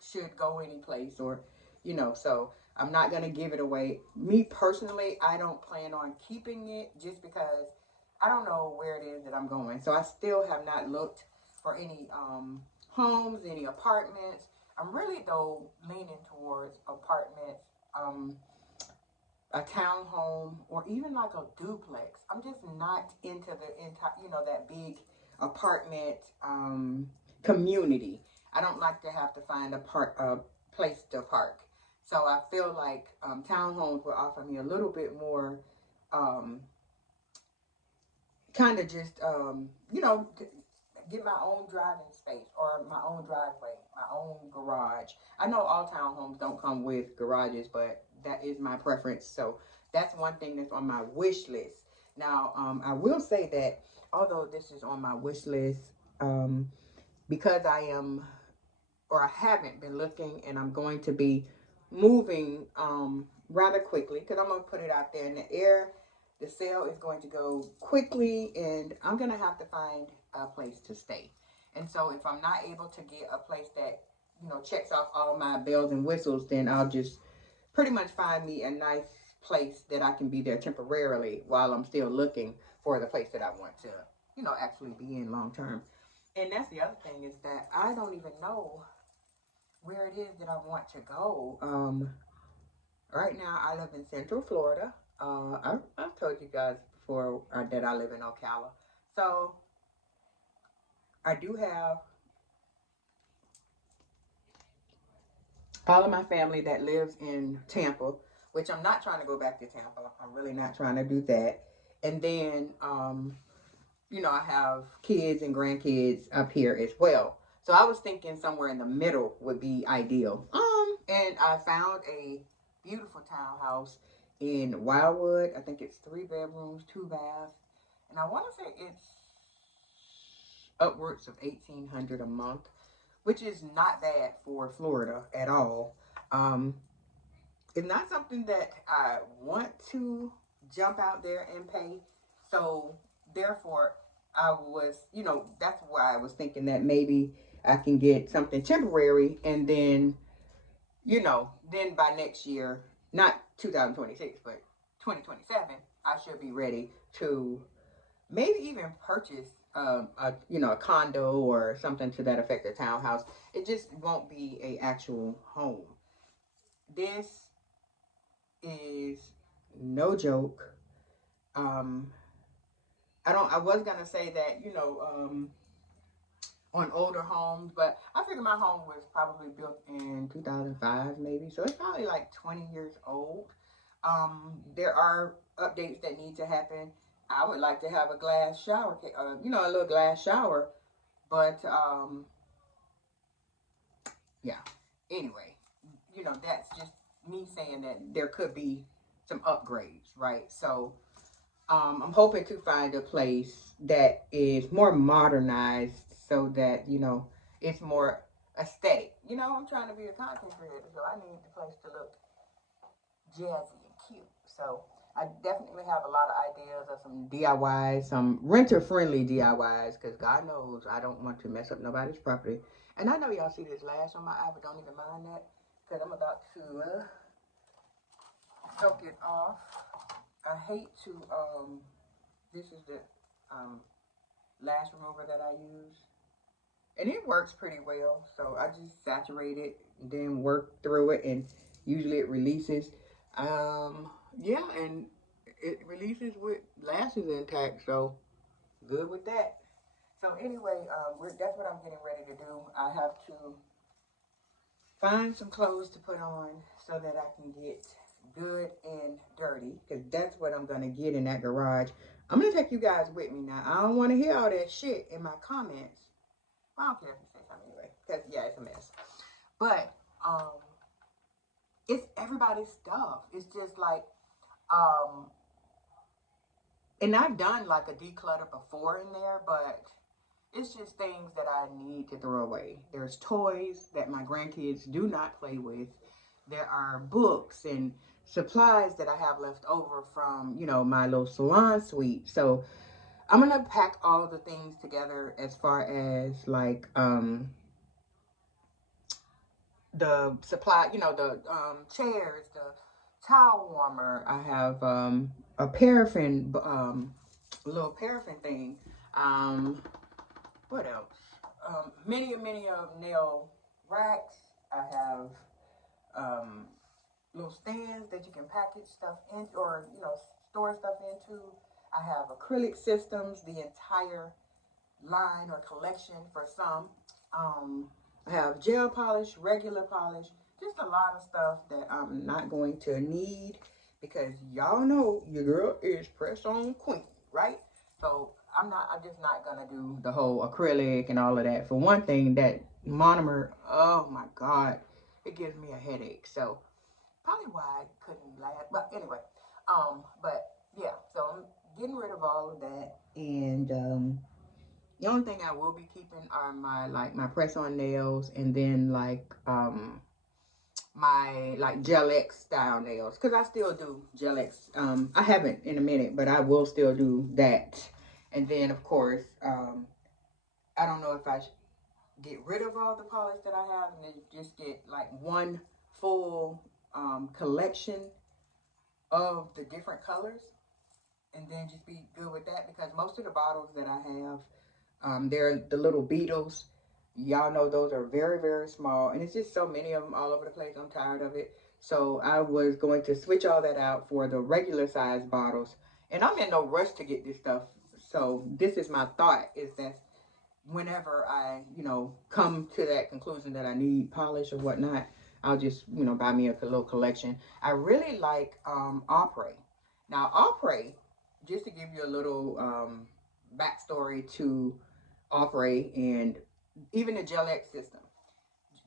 should go any place, or, so I'm not going to give it away. Me personally, I don't plan on keeping it just because I don't know where it is that I'm going. So I still have not looked for any homes, any apartments. I'm really, though, leaning towards apartments, a townhome, or even like a duplex. I'm just not into the entire, that big apartment community. I don't like to have to find a place to park. So I feel like townhomes will offer me a little bit more, kind of just, get my own driving space or my own driveway, my own garage. I know all townhomes don't come with garages, but that is my preference. So that's one thing that's on my wish list. Now, I will say that although this is on my wish list, because I am, or I haven't been looking, and I'm going to be moving rather quickly, because I'm going to put it out there in the air. The sale is going to go quickly, and I'm going to have to find a place to stay. And so if I'm not able to get a place that, checks off all my bells and whistles, then I'll just pretty much find me a nice place that I can be there temporarily while I'm still looking for the place that I want to, actually be in long term. And that's the other thing, is that I don't even know where it is that I want to go. Right now I live in Central Florida. I've told you guys before that I live in Ocala. So I do have all of my family that lives in Tampa, which I'm not trying to go back to Tampa. I'm really not trying to do that. And then, I have kids and grandkids up here as well. So I was thinking somewhere in the middle would be ideal. And I found a beautiful townhouse in Wildwood. I think it's 3 bedrooms, 2 baths, and I want to say it's upwards of 1,800 a month, which is not bad for Florida at all. Um, it's not something that I want to jump out there and pay. So therefore, I was, that's why I was thinking that maybe I can get something temporary, and then, then by next year, not 2026, but 2027, I should be ready to maybe even purchase a condo or something to that effect, a townhouse. It just won't be a actual home. This is no joke. Um, I was gonna say that, on older homes, but I figure my home was probably built in 2005, maybe. So it's probably like 20 years old. There are updates that need to happen. I would like to have a glass shower, a little glass shower, but yeah. Anyway, that's just me saying that there could be some upgrades, right? So I'm hoping to find a place that is more modernized, so that, it's more aesthetic. I'm trying to be a content creator, so I need the place to look jazzy and cute. So I definitely have a lot of ideas of some DIYs, some renter-friendly DIYs, because God knows I don't want to mess up nobody's property. And I know y'all see this lash on my eye, but don't even mind that, because I'm about to soak it off. I hate to, this is the lash remover that I use. And it works pretty well. So I just saturate it and then work through it, and usually it releases. Yeah, and it releases with lashes intact. So good with that. So anyway, that's what I'm getting ready to do. I have to find some clothes to put on so that I can get good and dirty, because that's what I'm going to get in that garage. I'm going to take you guys with me now. I don't want to hear all that shit in my comments. I don't care if you say something anyway, because yeah, it's a mess. But it's everybody's stuff. It's just like And I've done like a declutter before in there, but it's just things that I need to throw away. There's toys that my grandkids do not play with. There are books and supplies that I have left over from, you know, my little salon suite. So I'm gonna pack all the things together as far as like the supply, you know, the chairs, the towel warmer. I have a paraffin little paraffin thing. Um, what else? Many of nail racks. I have um, little stands that you can package stuff in, or you know, store stuff into. I have acrylic systems, the entire line or collection for some. Um, I have gel polish, regular polish, just a lot of stuff that I'm not going to need because y'all know your girl is press on queen, right? So I'm just not gonna do the whole acrylic and all of that. For one thing, that monomer, oh my God, it gives me a headache. So probably why I couldn't last. But anyway, but yeah, so I'm getting rid of all of that. And the only thing I will be keeping are my like my press on nails and then like my like gel X style nails because I still do gel X. I haven't in a minute, but I will still do that. And then of course, I don't know if I should get rid of all the polish that I have and then just get like one full collection of the different colors and then just be good with that because most of the bottles that I have, they're the little beetles. Y'all know those are very, very small, and it's just so many of them all over the place. I'm tired of it. So I was going to switch all that out for the regular size bottles, and I'm in no rush to get this stuff. So this is my thought: is that whenever I, you know, come to that conclusion that I need polish or whatnot, I'll just, you know, buy me a little collection. I really like Opry. Now, Opry, just to give you a little backstory to Opry and even the Gel-X system.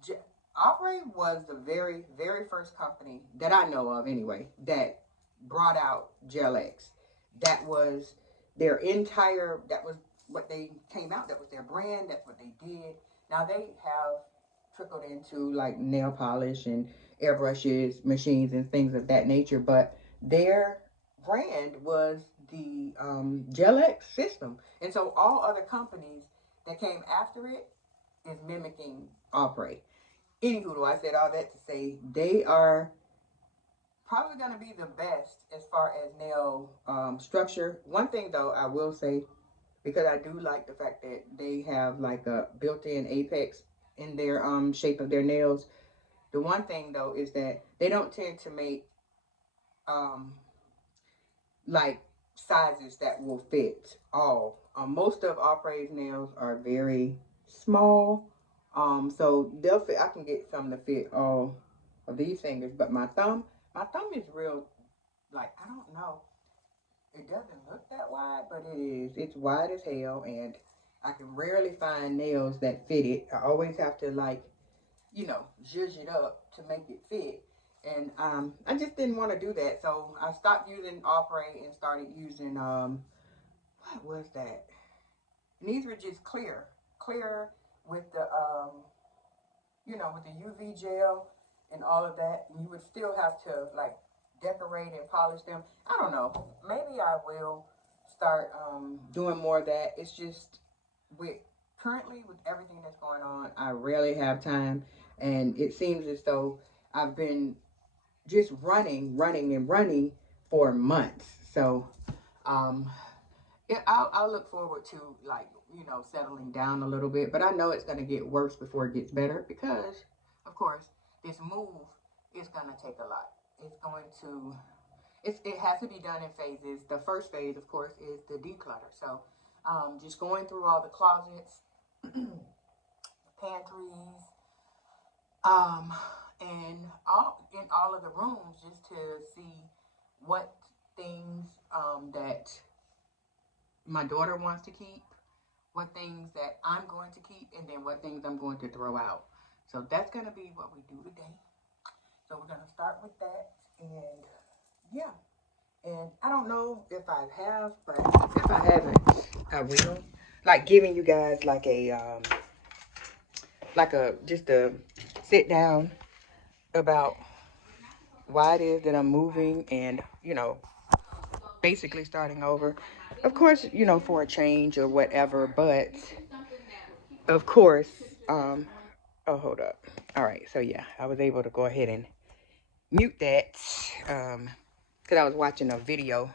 Ge- Opry was the very, very first company that I know of anyway that brought out Gel-X. That was their entire, that was what they came out, that was their brand, that's what they did. Now they have trickled into like nail polish and airbrushes, machines and things of that nature, but their brand was the Gel-X system. And so all other companies that came after it is mimicking Opry. Anywho, I said all that to say they are probably going to be the best as far as nail structure. One thing though, I will say, because I do like the fact that they have like a built-in apex in their shape of their nails. The one thing though is that they don't tend to make um like sizes that will fit all. Most of Opry's nails are very small. So they'll fit. I can get some to fit all of these fingers, but my thumb is real. Like I don't know. It doesn't look that wide, but it is. It's wide as hell, and I can rarely find nails that fit it. I always have to like, you know, zhuzh it up to make it fit. And I just didn't want to do that, so I stopped using Opry and started using what was that? And these were just clear with the you know, with the UV gel and all of that. And you would still have to like decorate and polish them. I don't know. Maybe I will start doing more of that. It's just with currently with everything that's going on, I rarely have time, and it seems as though I've been just running for months. So um, I'll look forward to like you know settling down a little bit, but I know it's gonna get worse before it gets better because, of course, this move is gonna take a lot. It's going to it has to be done in phases. The first phase, of course, is the declutter. So just going through all the closets, pantries, um, and all in all of the rooms just to see what things that my daughter wants to keep, what things that I'm going to keep, and then what things I'm going to throw out. So that's going to be what we do today. So we're going to start with that. And yeah, And I don't know if I have, but if I haven't, I will. Like giving you guys like a just a sit down about why it is that I'm moving and, basically starting over. Of course, for a change or whatever, but of course, oh, hold up. All right, so yeah, I was able to go ahead and mute that because I was watching a video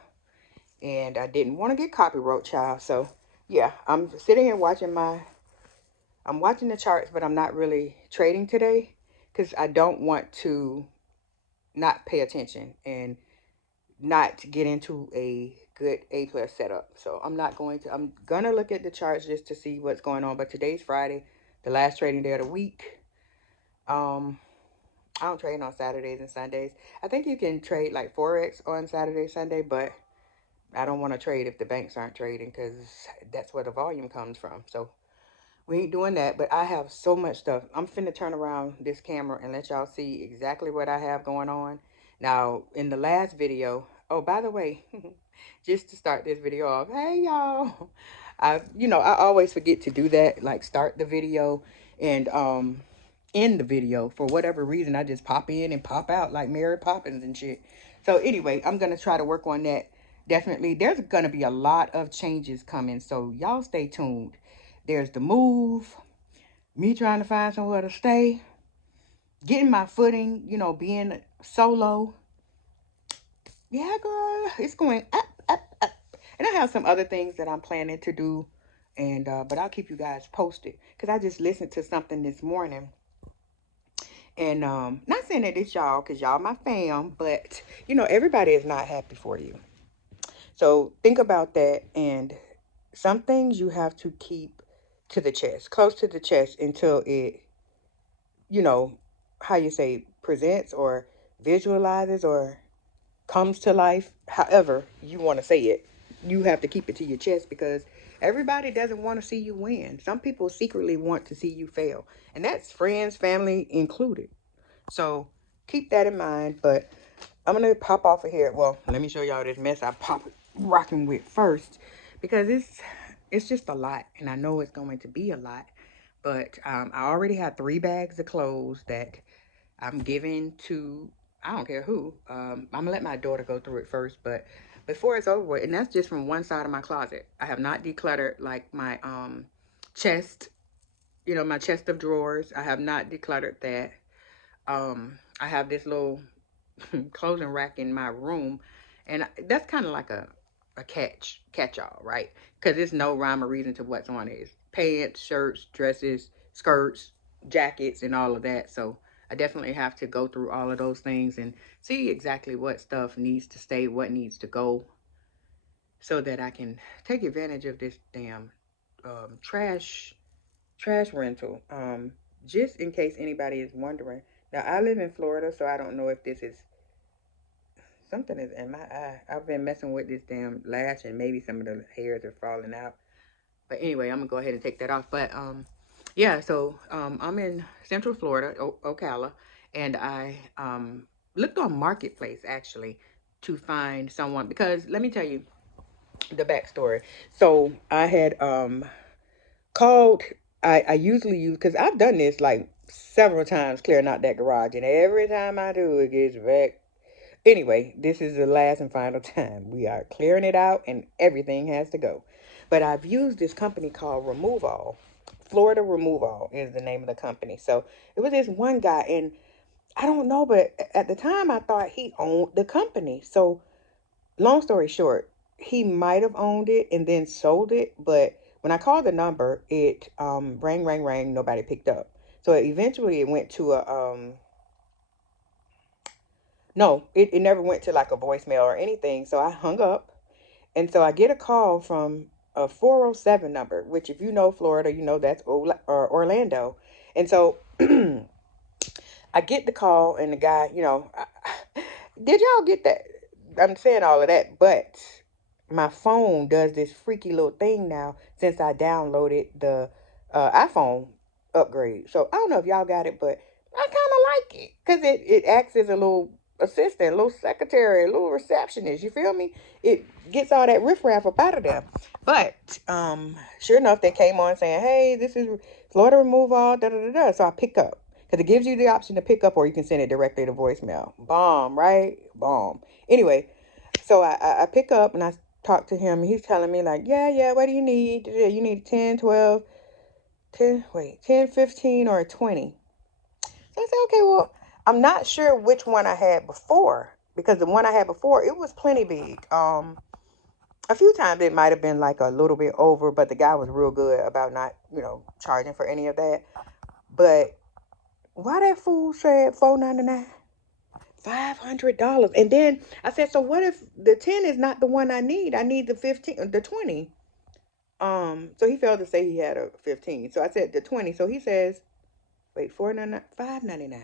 and I didn't want to get copyright, child. So yeah, I'm sitting here I'm watching the charts, but I'm not really trading today because I don't want to not pay attention and not get into a good A plus setup. So I'm gonna look at the charts just to see what's going on. But today's Friday, the last trading day of the week. Um, I don't trade on Saturdays and Sundays. I think you can trade like Forex on Saturday, Sunday, but I don't want to trade if the banks aren't trading because that's where the volume comes from. So we ain't doing that, but I have so much stuff. I'm finna turn around this camera and let y'all see exactly what I have going on. Now, in the last video, oh, by the way, just to start this video off, hey y'all. I always forget to do that, like start the video and end the video. For whatever reason, I just pop in and pop out like Mary Poppins and shit. So anyway, I'm gonna try to work on that. Definitely, there's gonna be a lot of changes coming, so y'all stay tuned. There's the move, me trying to find somewhere to stay, getting my footing, being solo. Yeah, girl, it's going up, up, up. And I have some other things that I'm planning to do, and but I'll keep you guys posted because I just listened to something this morning, and not saying that it's y'all because y'all my fam, but everybody is not happy for you. So think about that, and some things you have to keep to the chest, close to the chest until it you know, how you say, presents or visualizes or comes to life, however you want to say it, you have to keep it to your chest because everybody doesn't want to see you win. Some people secretly want to see you fail, and that's friends, family included. So keep that in mind. But I'm gonna pop off of here. Well, let me show y'all this mess I pop rocking with first because it's just a lot, and I know it's going to be a lot. But I already have 3 bags of clothes that I'm giving to, I don't care who. I'm gonna let my daughter go through it first, but before it's over with, and that's just from one side of my closet. I have not decluttered like my chest, my chest of drawers. I have not decluttered that. I have this little clothing rack in my room, and that's kind of like a catch all, right? Because there's no rhyme or reason to what's on it. It's pants, shirts, dresses, skirts, jackets, and all of that. So I definitely have to go through all of those things and see exactly what stuff needs to stay, what needs to go, so that I can take advantage of this damn trash rental. Just in case anybody is wondering. Now I live in Florida, so I don't know if this is something is in my eye. I've been messing with this damn lash and maybe some of the hairs are falling out. But anyway, I'm gonna go ahead and take that off. But yeah, so I'm in Central Florida, Ocala, and I looked on Marketplace actually to find someone because let me tell you the backstory. So I had called. I usually use because I've done this like several times clearing out that garage, and every time I do, it gets back. Anyway, this is the last and final time. We are clearing it out and everything has to go. But I've used this company called Remove All. Florida Remove All is the name of the company. So it was this one guy, and I don't know, but at the time I thought he owned the company. So long story short, he might have owned it and then sold it. But when I called the number, it rang, rang, rang. Nobody picked up. So eventually it went to no, it never went to like a voicemail or anything. So I hung up. And so I get a call from a 407 number, which if you know Florida, you know that's Orlando. And so I get the call and the guy, did y'all get that? I'm saying all of that, but my phone does this freaky little thing now since I downloaded the iPhone upgrade. So I don't know if y'all got it, but I kind of like it because it acts as a little assistant, a little secretary, a little receptionist. You feel me? It gets all that riffraff up out of there. But sure enough, they came on saying, "Hey, this is Florida Removal." Da da da da. So I pick up because it gives you the option to pick up, or you can send it directly to voicemail. Bomb, right? Bomb. Anyway, so I pick up and I talk to him. And he's telling me like, yeah. What do you need? You need 10, 12, 10. Wait, 10, 15, or a 20. So I said, okay, well, I'm not sure which one I had before because the one I had before, it was plenty big. A few times it might have been like a little bit over, but the guy was real good about not, charging for any of that. But why that fool said $4.99? $500. And then I said, so what if the 10 is not the one I need? I need the 15, the 20. So he failed to say he had a 15. So I said the 20. So he says, wait, $4.99, $5.99.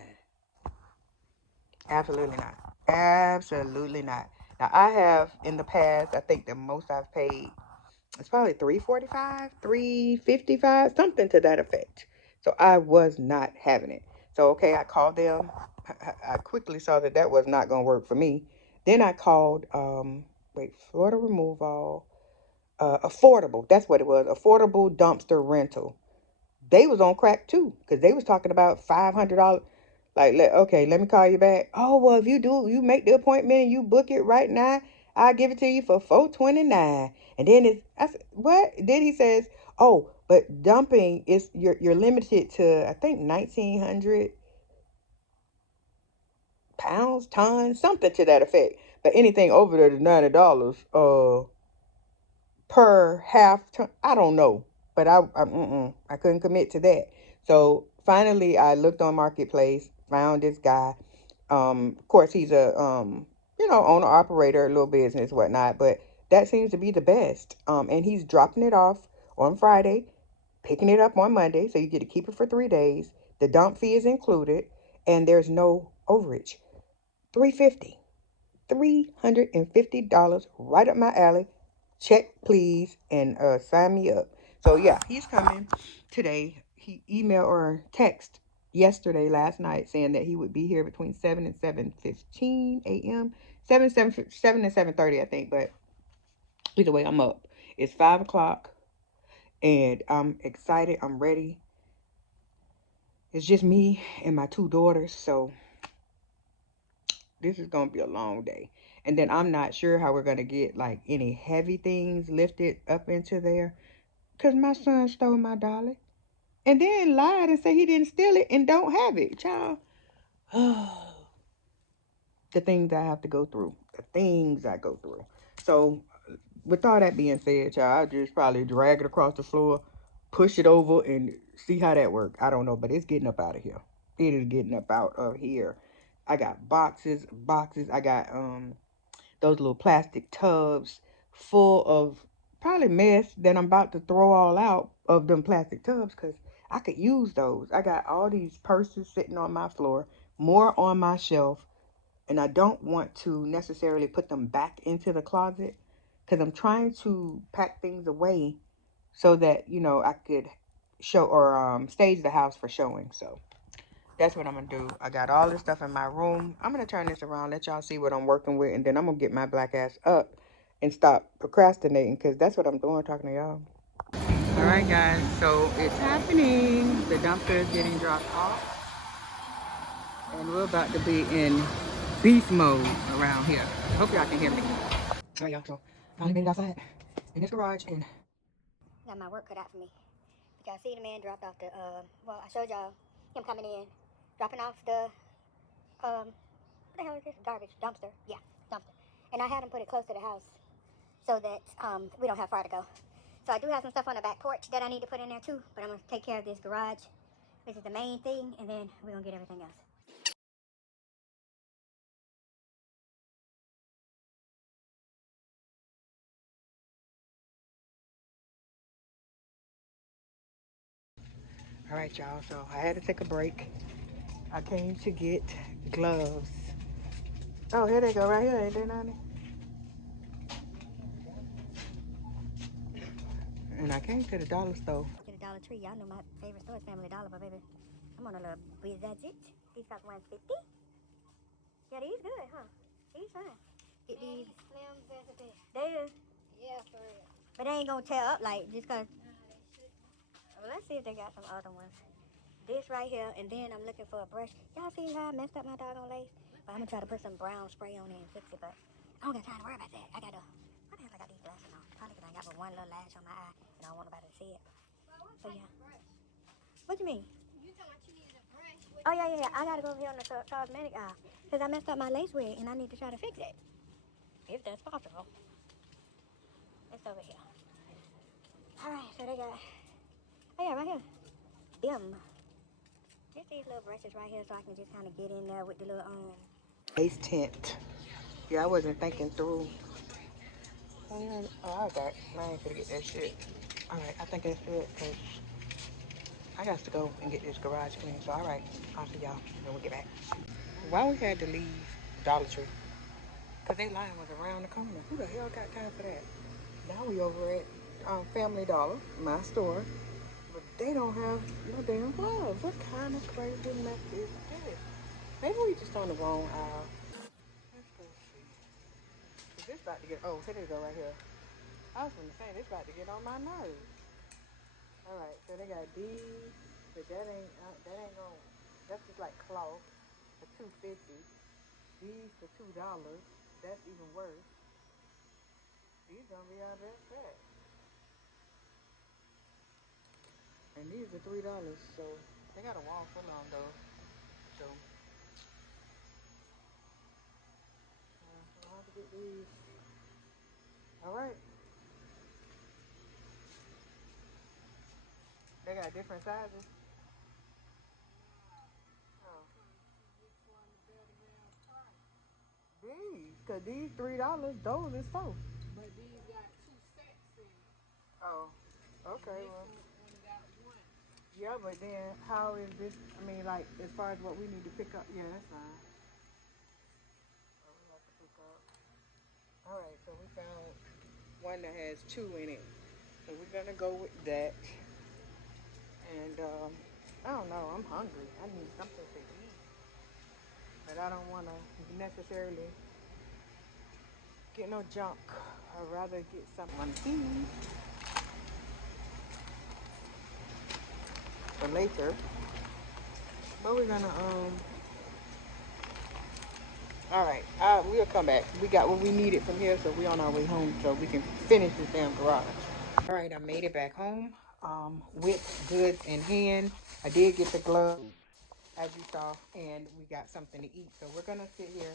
Absolutely not. Absolutely not. Now I have in the past, I think the most I've paid, it's probably $3.45, $3.55, something to that effect. So I was not having it. So okay, I called them. I quickly saw that was not going to work for me. Then I called Florida Removal, affordable. That's what it was. Affordable dumpster rental. They was on crack too, because they was talking about $500. Like, okay, let me call you back. Oh, well, if you make the appointment and you book it right now, I'll give it to you for $4.29. And then I said, what? Then he says, oh, but dumping is you're limited to I think 1,900 pounds, tons, something to that effect. But anything over there is $90 per half ton. I don't know, but I couldn't commit to that. So finally, I looked on Marketplace, found this guy. Of course, he's a owner operator, little business, whatnot. But that seems to be the best. And he's dropping it off on Friday, picking it up on Monday, so you get to keep it for 3 days. The dump fee is included, and there's no overage. 350. $350 right up my alley. Check, please, and sign me up. So, yeah, he's coming today. He emailed or text yesterday, last night, saying that he would be here between 7 and 7:15 a.m. 7 and 7:30, I think. But either way, I'm up. It's 5 o'clock, and I'm excited. I'm ready. It's just me and my two daughters, so this is gonna be a long day. And then I'm not sure how we're gonna get like any heavy things lifted up into there. Cause my son stole my dolly. And then lied and said he didn't steal it and don't have it, child. The things I have to go through. The things I go through. So with all that being said, child, I just probably drag it across the floor, push it over, and see how that works. I don't know, but it's getting up out of here. It is getting up out of here. I got boxes. I got those little plastic tubs full of probably mess that I'm about to throw all out of them plastic tubs because I could use those. I got all these purses sitting on my floor, more on my shelf, and I don't want to necessarily put them back into the closet because I'm trying to pack things away so that, I could show or stage the house for showing. So that's what I'm gonna do. I got all this stuff in my room. I'm gonna turn this around, let y'all see what I'm working with, and then I'm gonna get my black ass up and stop procrastinating because that's what I'm doing, talking to y'all. All right, guys. So it's happening. The dumpster is getting dropped off, and we're about to be in beast mode around here. I hope y'all can hear me. All right, y'all. So finally made it outside in this garage, and got my work cut out for me. But y'all see the man dropped off the, I showed y'all him coming in, dropping off the, what the hell is this? Garbage, dumpster. Yeah, dumpster. And I had him put it close to the house so that, we don't have far to go. So I do have some stuff on the back porch that I need to put in there too, but I'm going to take care of this garage. This is the main thing, and then we're going to get everything else. all right, y'all. So I had to take a break. I came to get gloves. Oh, here they go, right here, ain't they, Nani? And I came to the dollar store. To the Dollar Tree. Y'all know my favorite store is Family Dollar, but baby, I'm on a little budget. These cost $150. Yeah, these good, huh? These fine. Get these. Slims as a bit. They is. Yeah, for real. But they ain't gonna tear up like just cause. Well, let's see if they got some other ones. This right here, and then I'm looking for a brush. Y'all see how I messed up my doggone lace? But I'm gonna try to put some brown spray on it and fix it, but I don't got time to worry about that. I gotta, why the hell I got these glasses on? Probably because I got but one little lash on my eye, and I don't want nobody to see it. So yeah. What you mean? You talking about you need a brush? Oh yeah. I gotta go over here on the cosmetic aisle. Because I messed up my lace wig, and I need to try to fix it. If that's possible. It's over here. Alright, so they got, oh yeah, right here. Them. Just these little brushes right here so I can just kind of get in there with the little, Lace tint. Yeah, I wasn't thinking through. Oh, I got. I ain't gonna get that shit. All right, I think that's it. Cause I got to go and get this garage clean. So all right, I'll see y'all when we get back. Why we had to leave Dollar Tree? Cause they line was around the corner. Who the hell got time for that? Now we over at Family Dollar, my store, but they don't have no damn gloves. What kind of crazy mess is this? Maybe we just on the wrong aisle. Let's go see. Cause this about to get. Oh, here they go right here. I was gonna say this about to get on my nerves. All right, so they got these, but that ain't going. That's just like cloth for $2.50. These for $2. That's even worse. These gonna be our best bet. And these are $3, so they got a wall full on though. So I'll have to get these. All right, they got different sizes. Oh, these, cause these $3, those is $4. But these got two sets in it. Oh, okay, This well. one only got one. Yeah, but then how is this? I mean, like as far as what we need to pick up. Yeah, that's fine. Oh, we have to pick up. All right, so we found one that has two in it. So we're gonna go with that. And I don't know. I'm hungry. I need something to eat, but I don't want to necessarily get no junk. I'd rather get something to eat for later. But we're gonna All right, we'll come back. We got what we needed from here, so we're on our way home so we can finish this damn garage. All right, I made it back home with goods in hand. I did get the glove, as you saw, and we got something to eat. So we're going to sit here,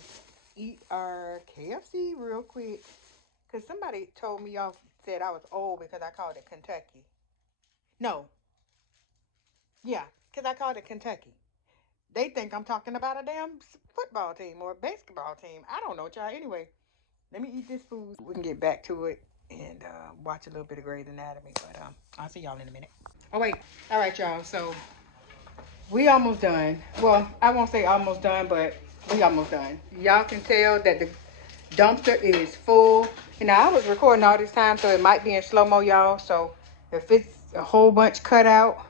eat our KFC real quick, because somebody told me y'all said I was old because I called it Kentucky. No, yeah, because I called it Kentucky. They think I'm talking about a damn football team or a basketball team. I don't know, y'all. Anyway, let me eat this food. We can get back to it and watch a little bit of Grey's Anatomy. But I'll see y'all in a minute. Oh, wait. All right, y'all. So we almost done. Well, I won't say almost done, but we almost done. Y'all can tell that the dumpster is full. And now I was recording all this time, so it might be in slow-mo, y'all. So if it's a whole bunch cut out,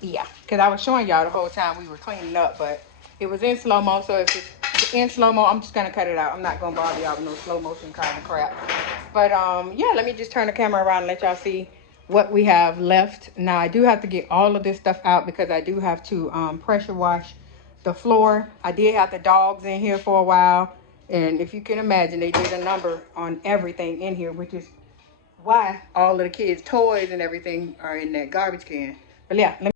yeah, because I was showing y'all the whole time we were cleaning up, but it was in slow-mo, so if it's in slow-mo, I'm just gonna cut it out. I'm not gonna bother y'all with no slow motion kind of crap. But yeah, let me just turn the camera around and let y'all see what we have left. Now I do have to get all of this stuff out because I do have to pressure wash the floor. I did have the dogs in here for a while, and if you can imagine, they did a number on everything in here, which is why all of the kids' toys and everything are in that garbage can. But yeah, let me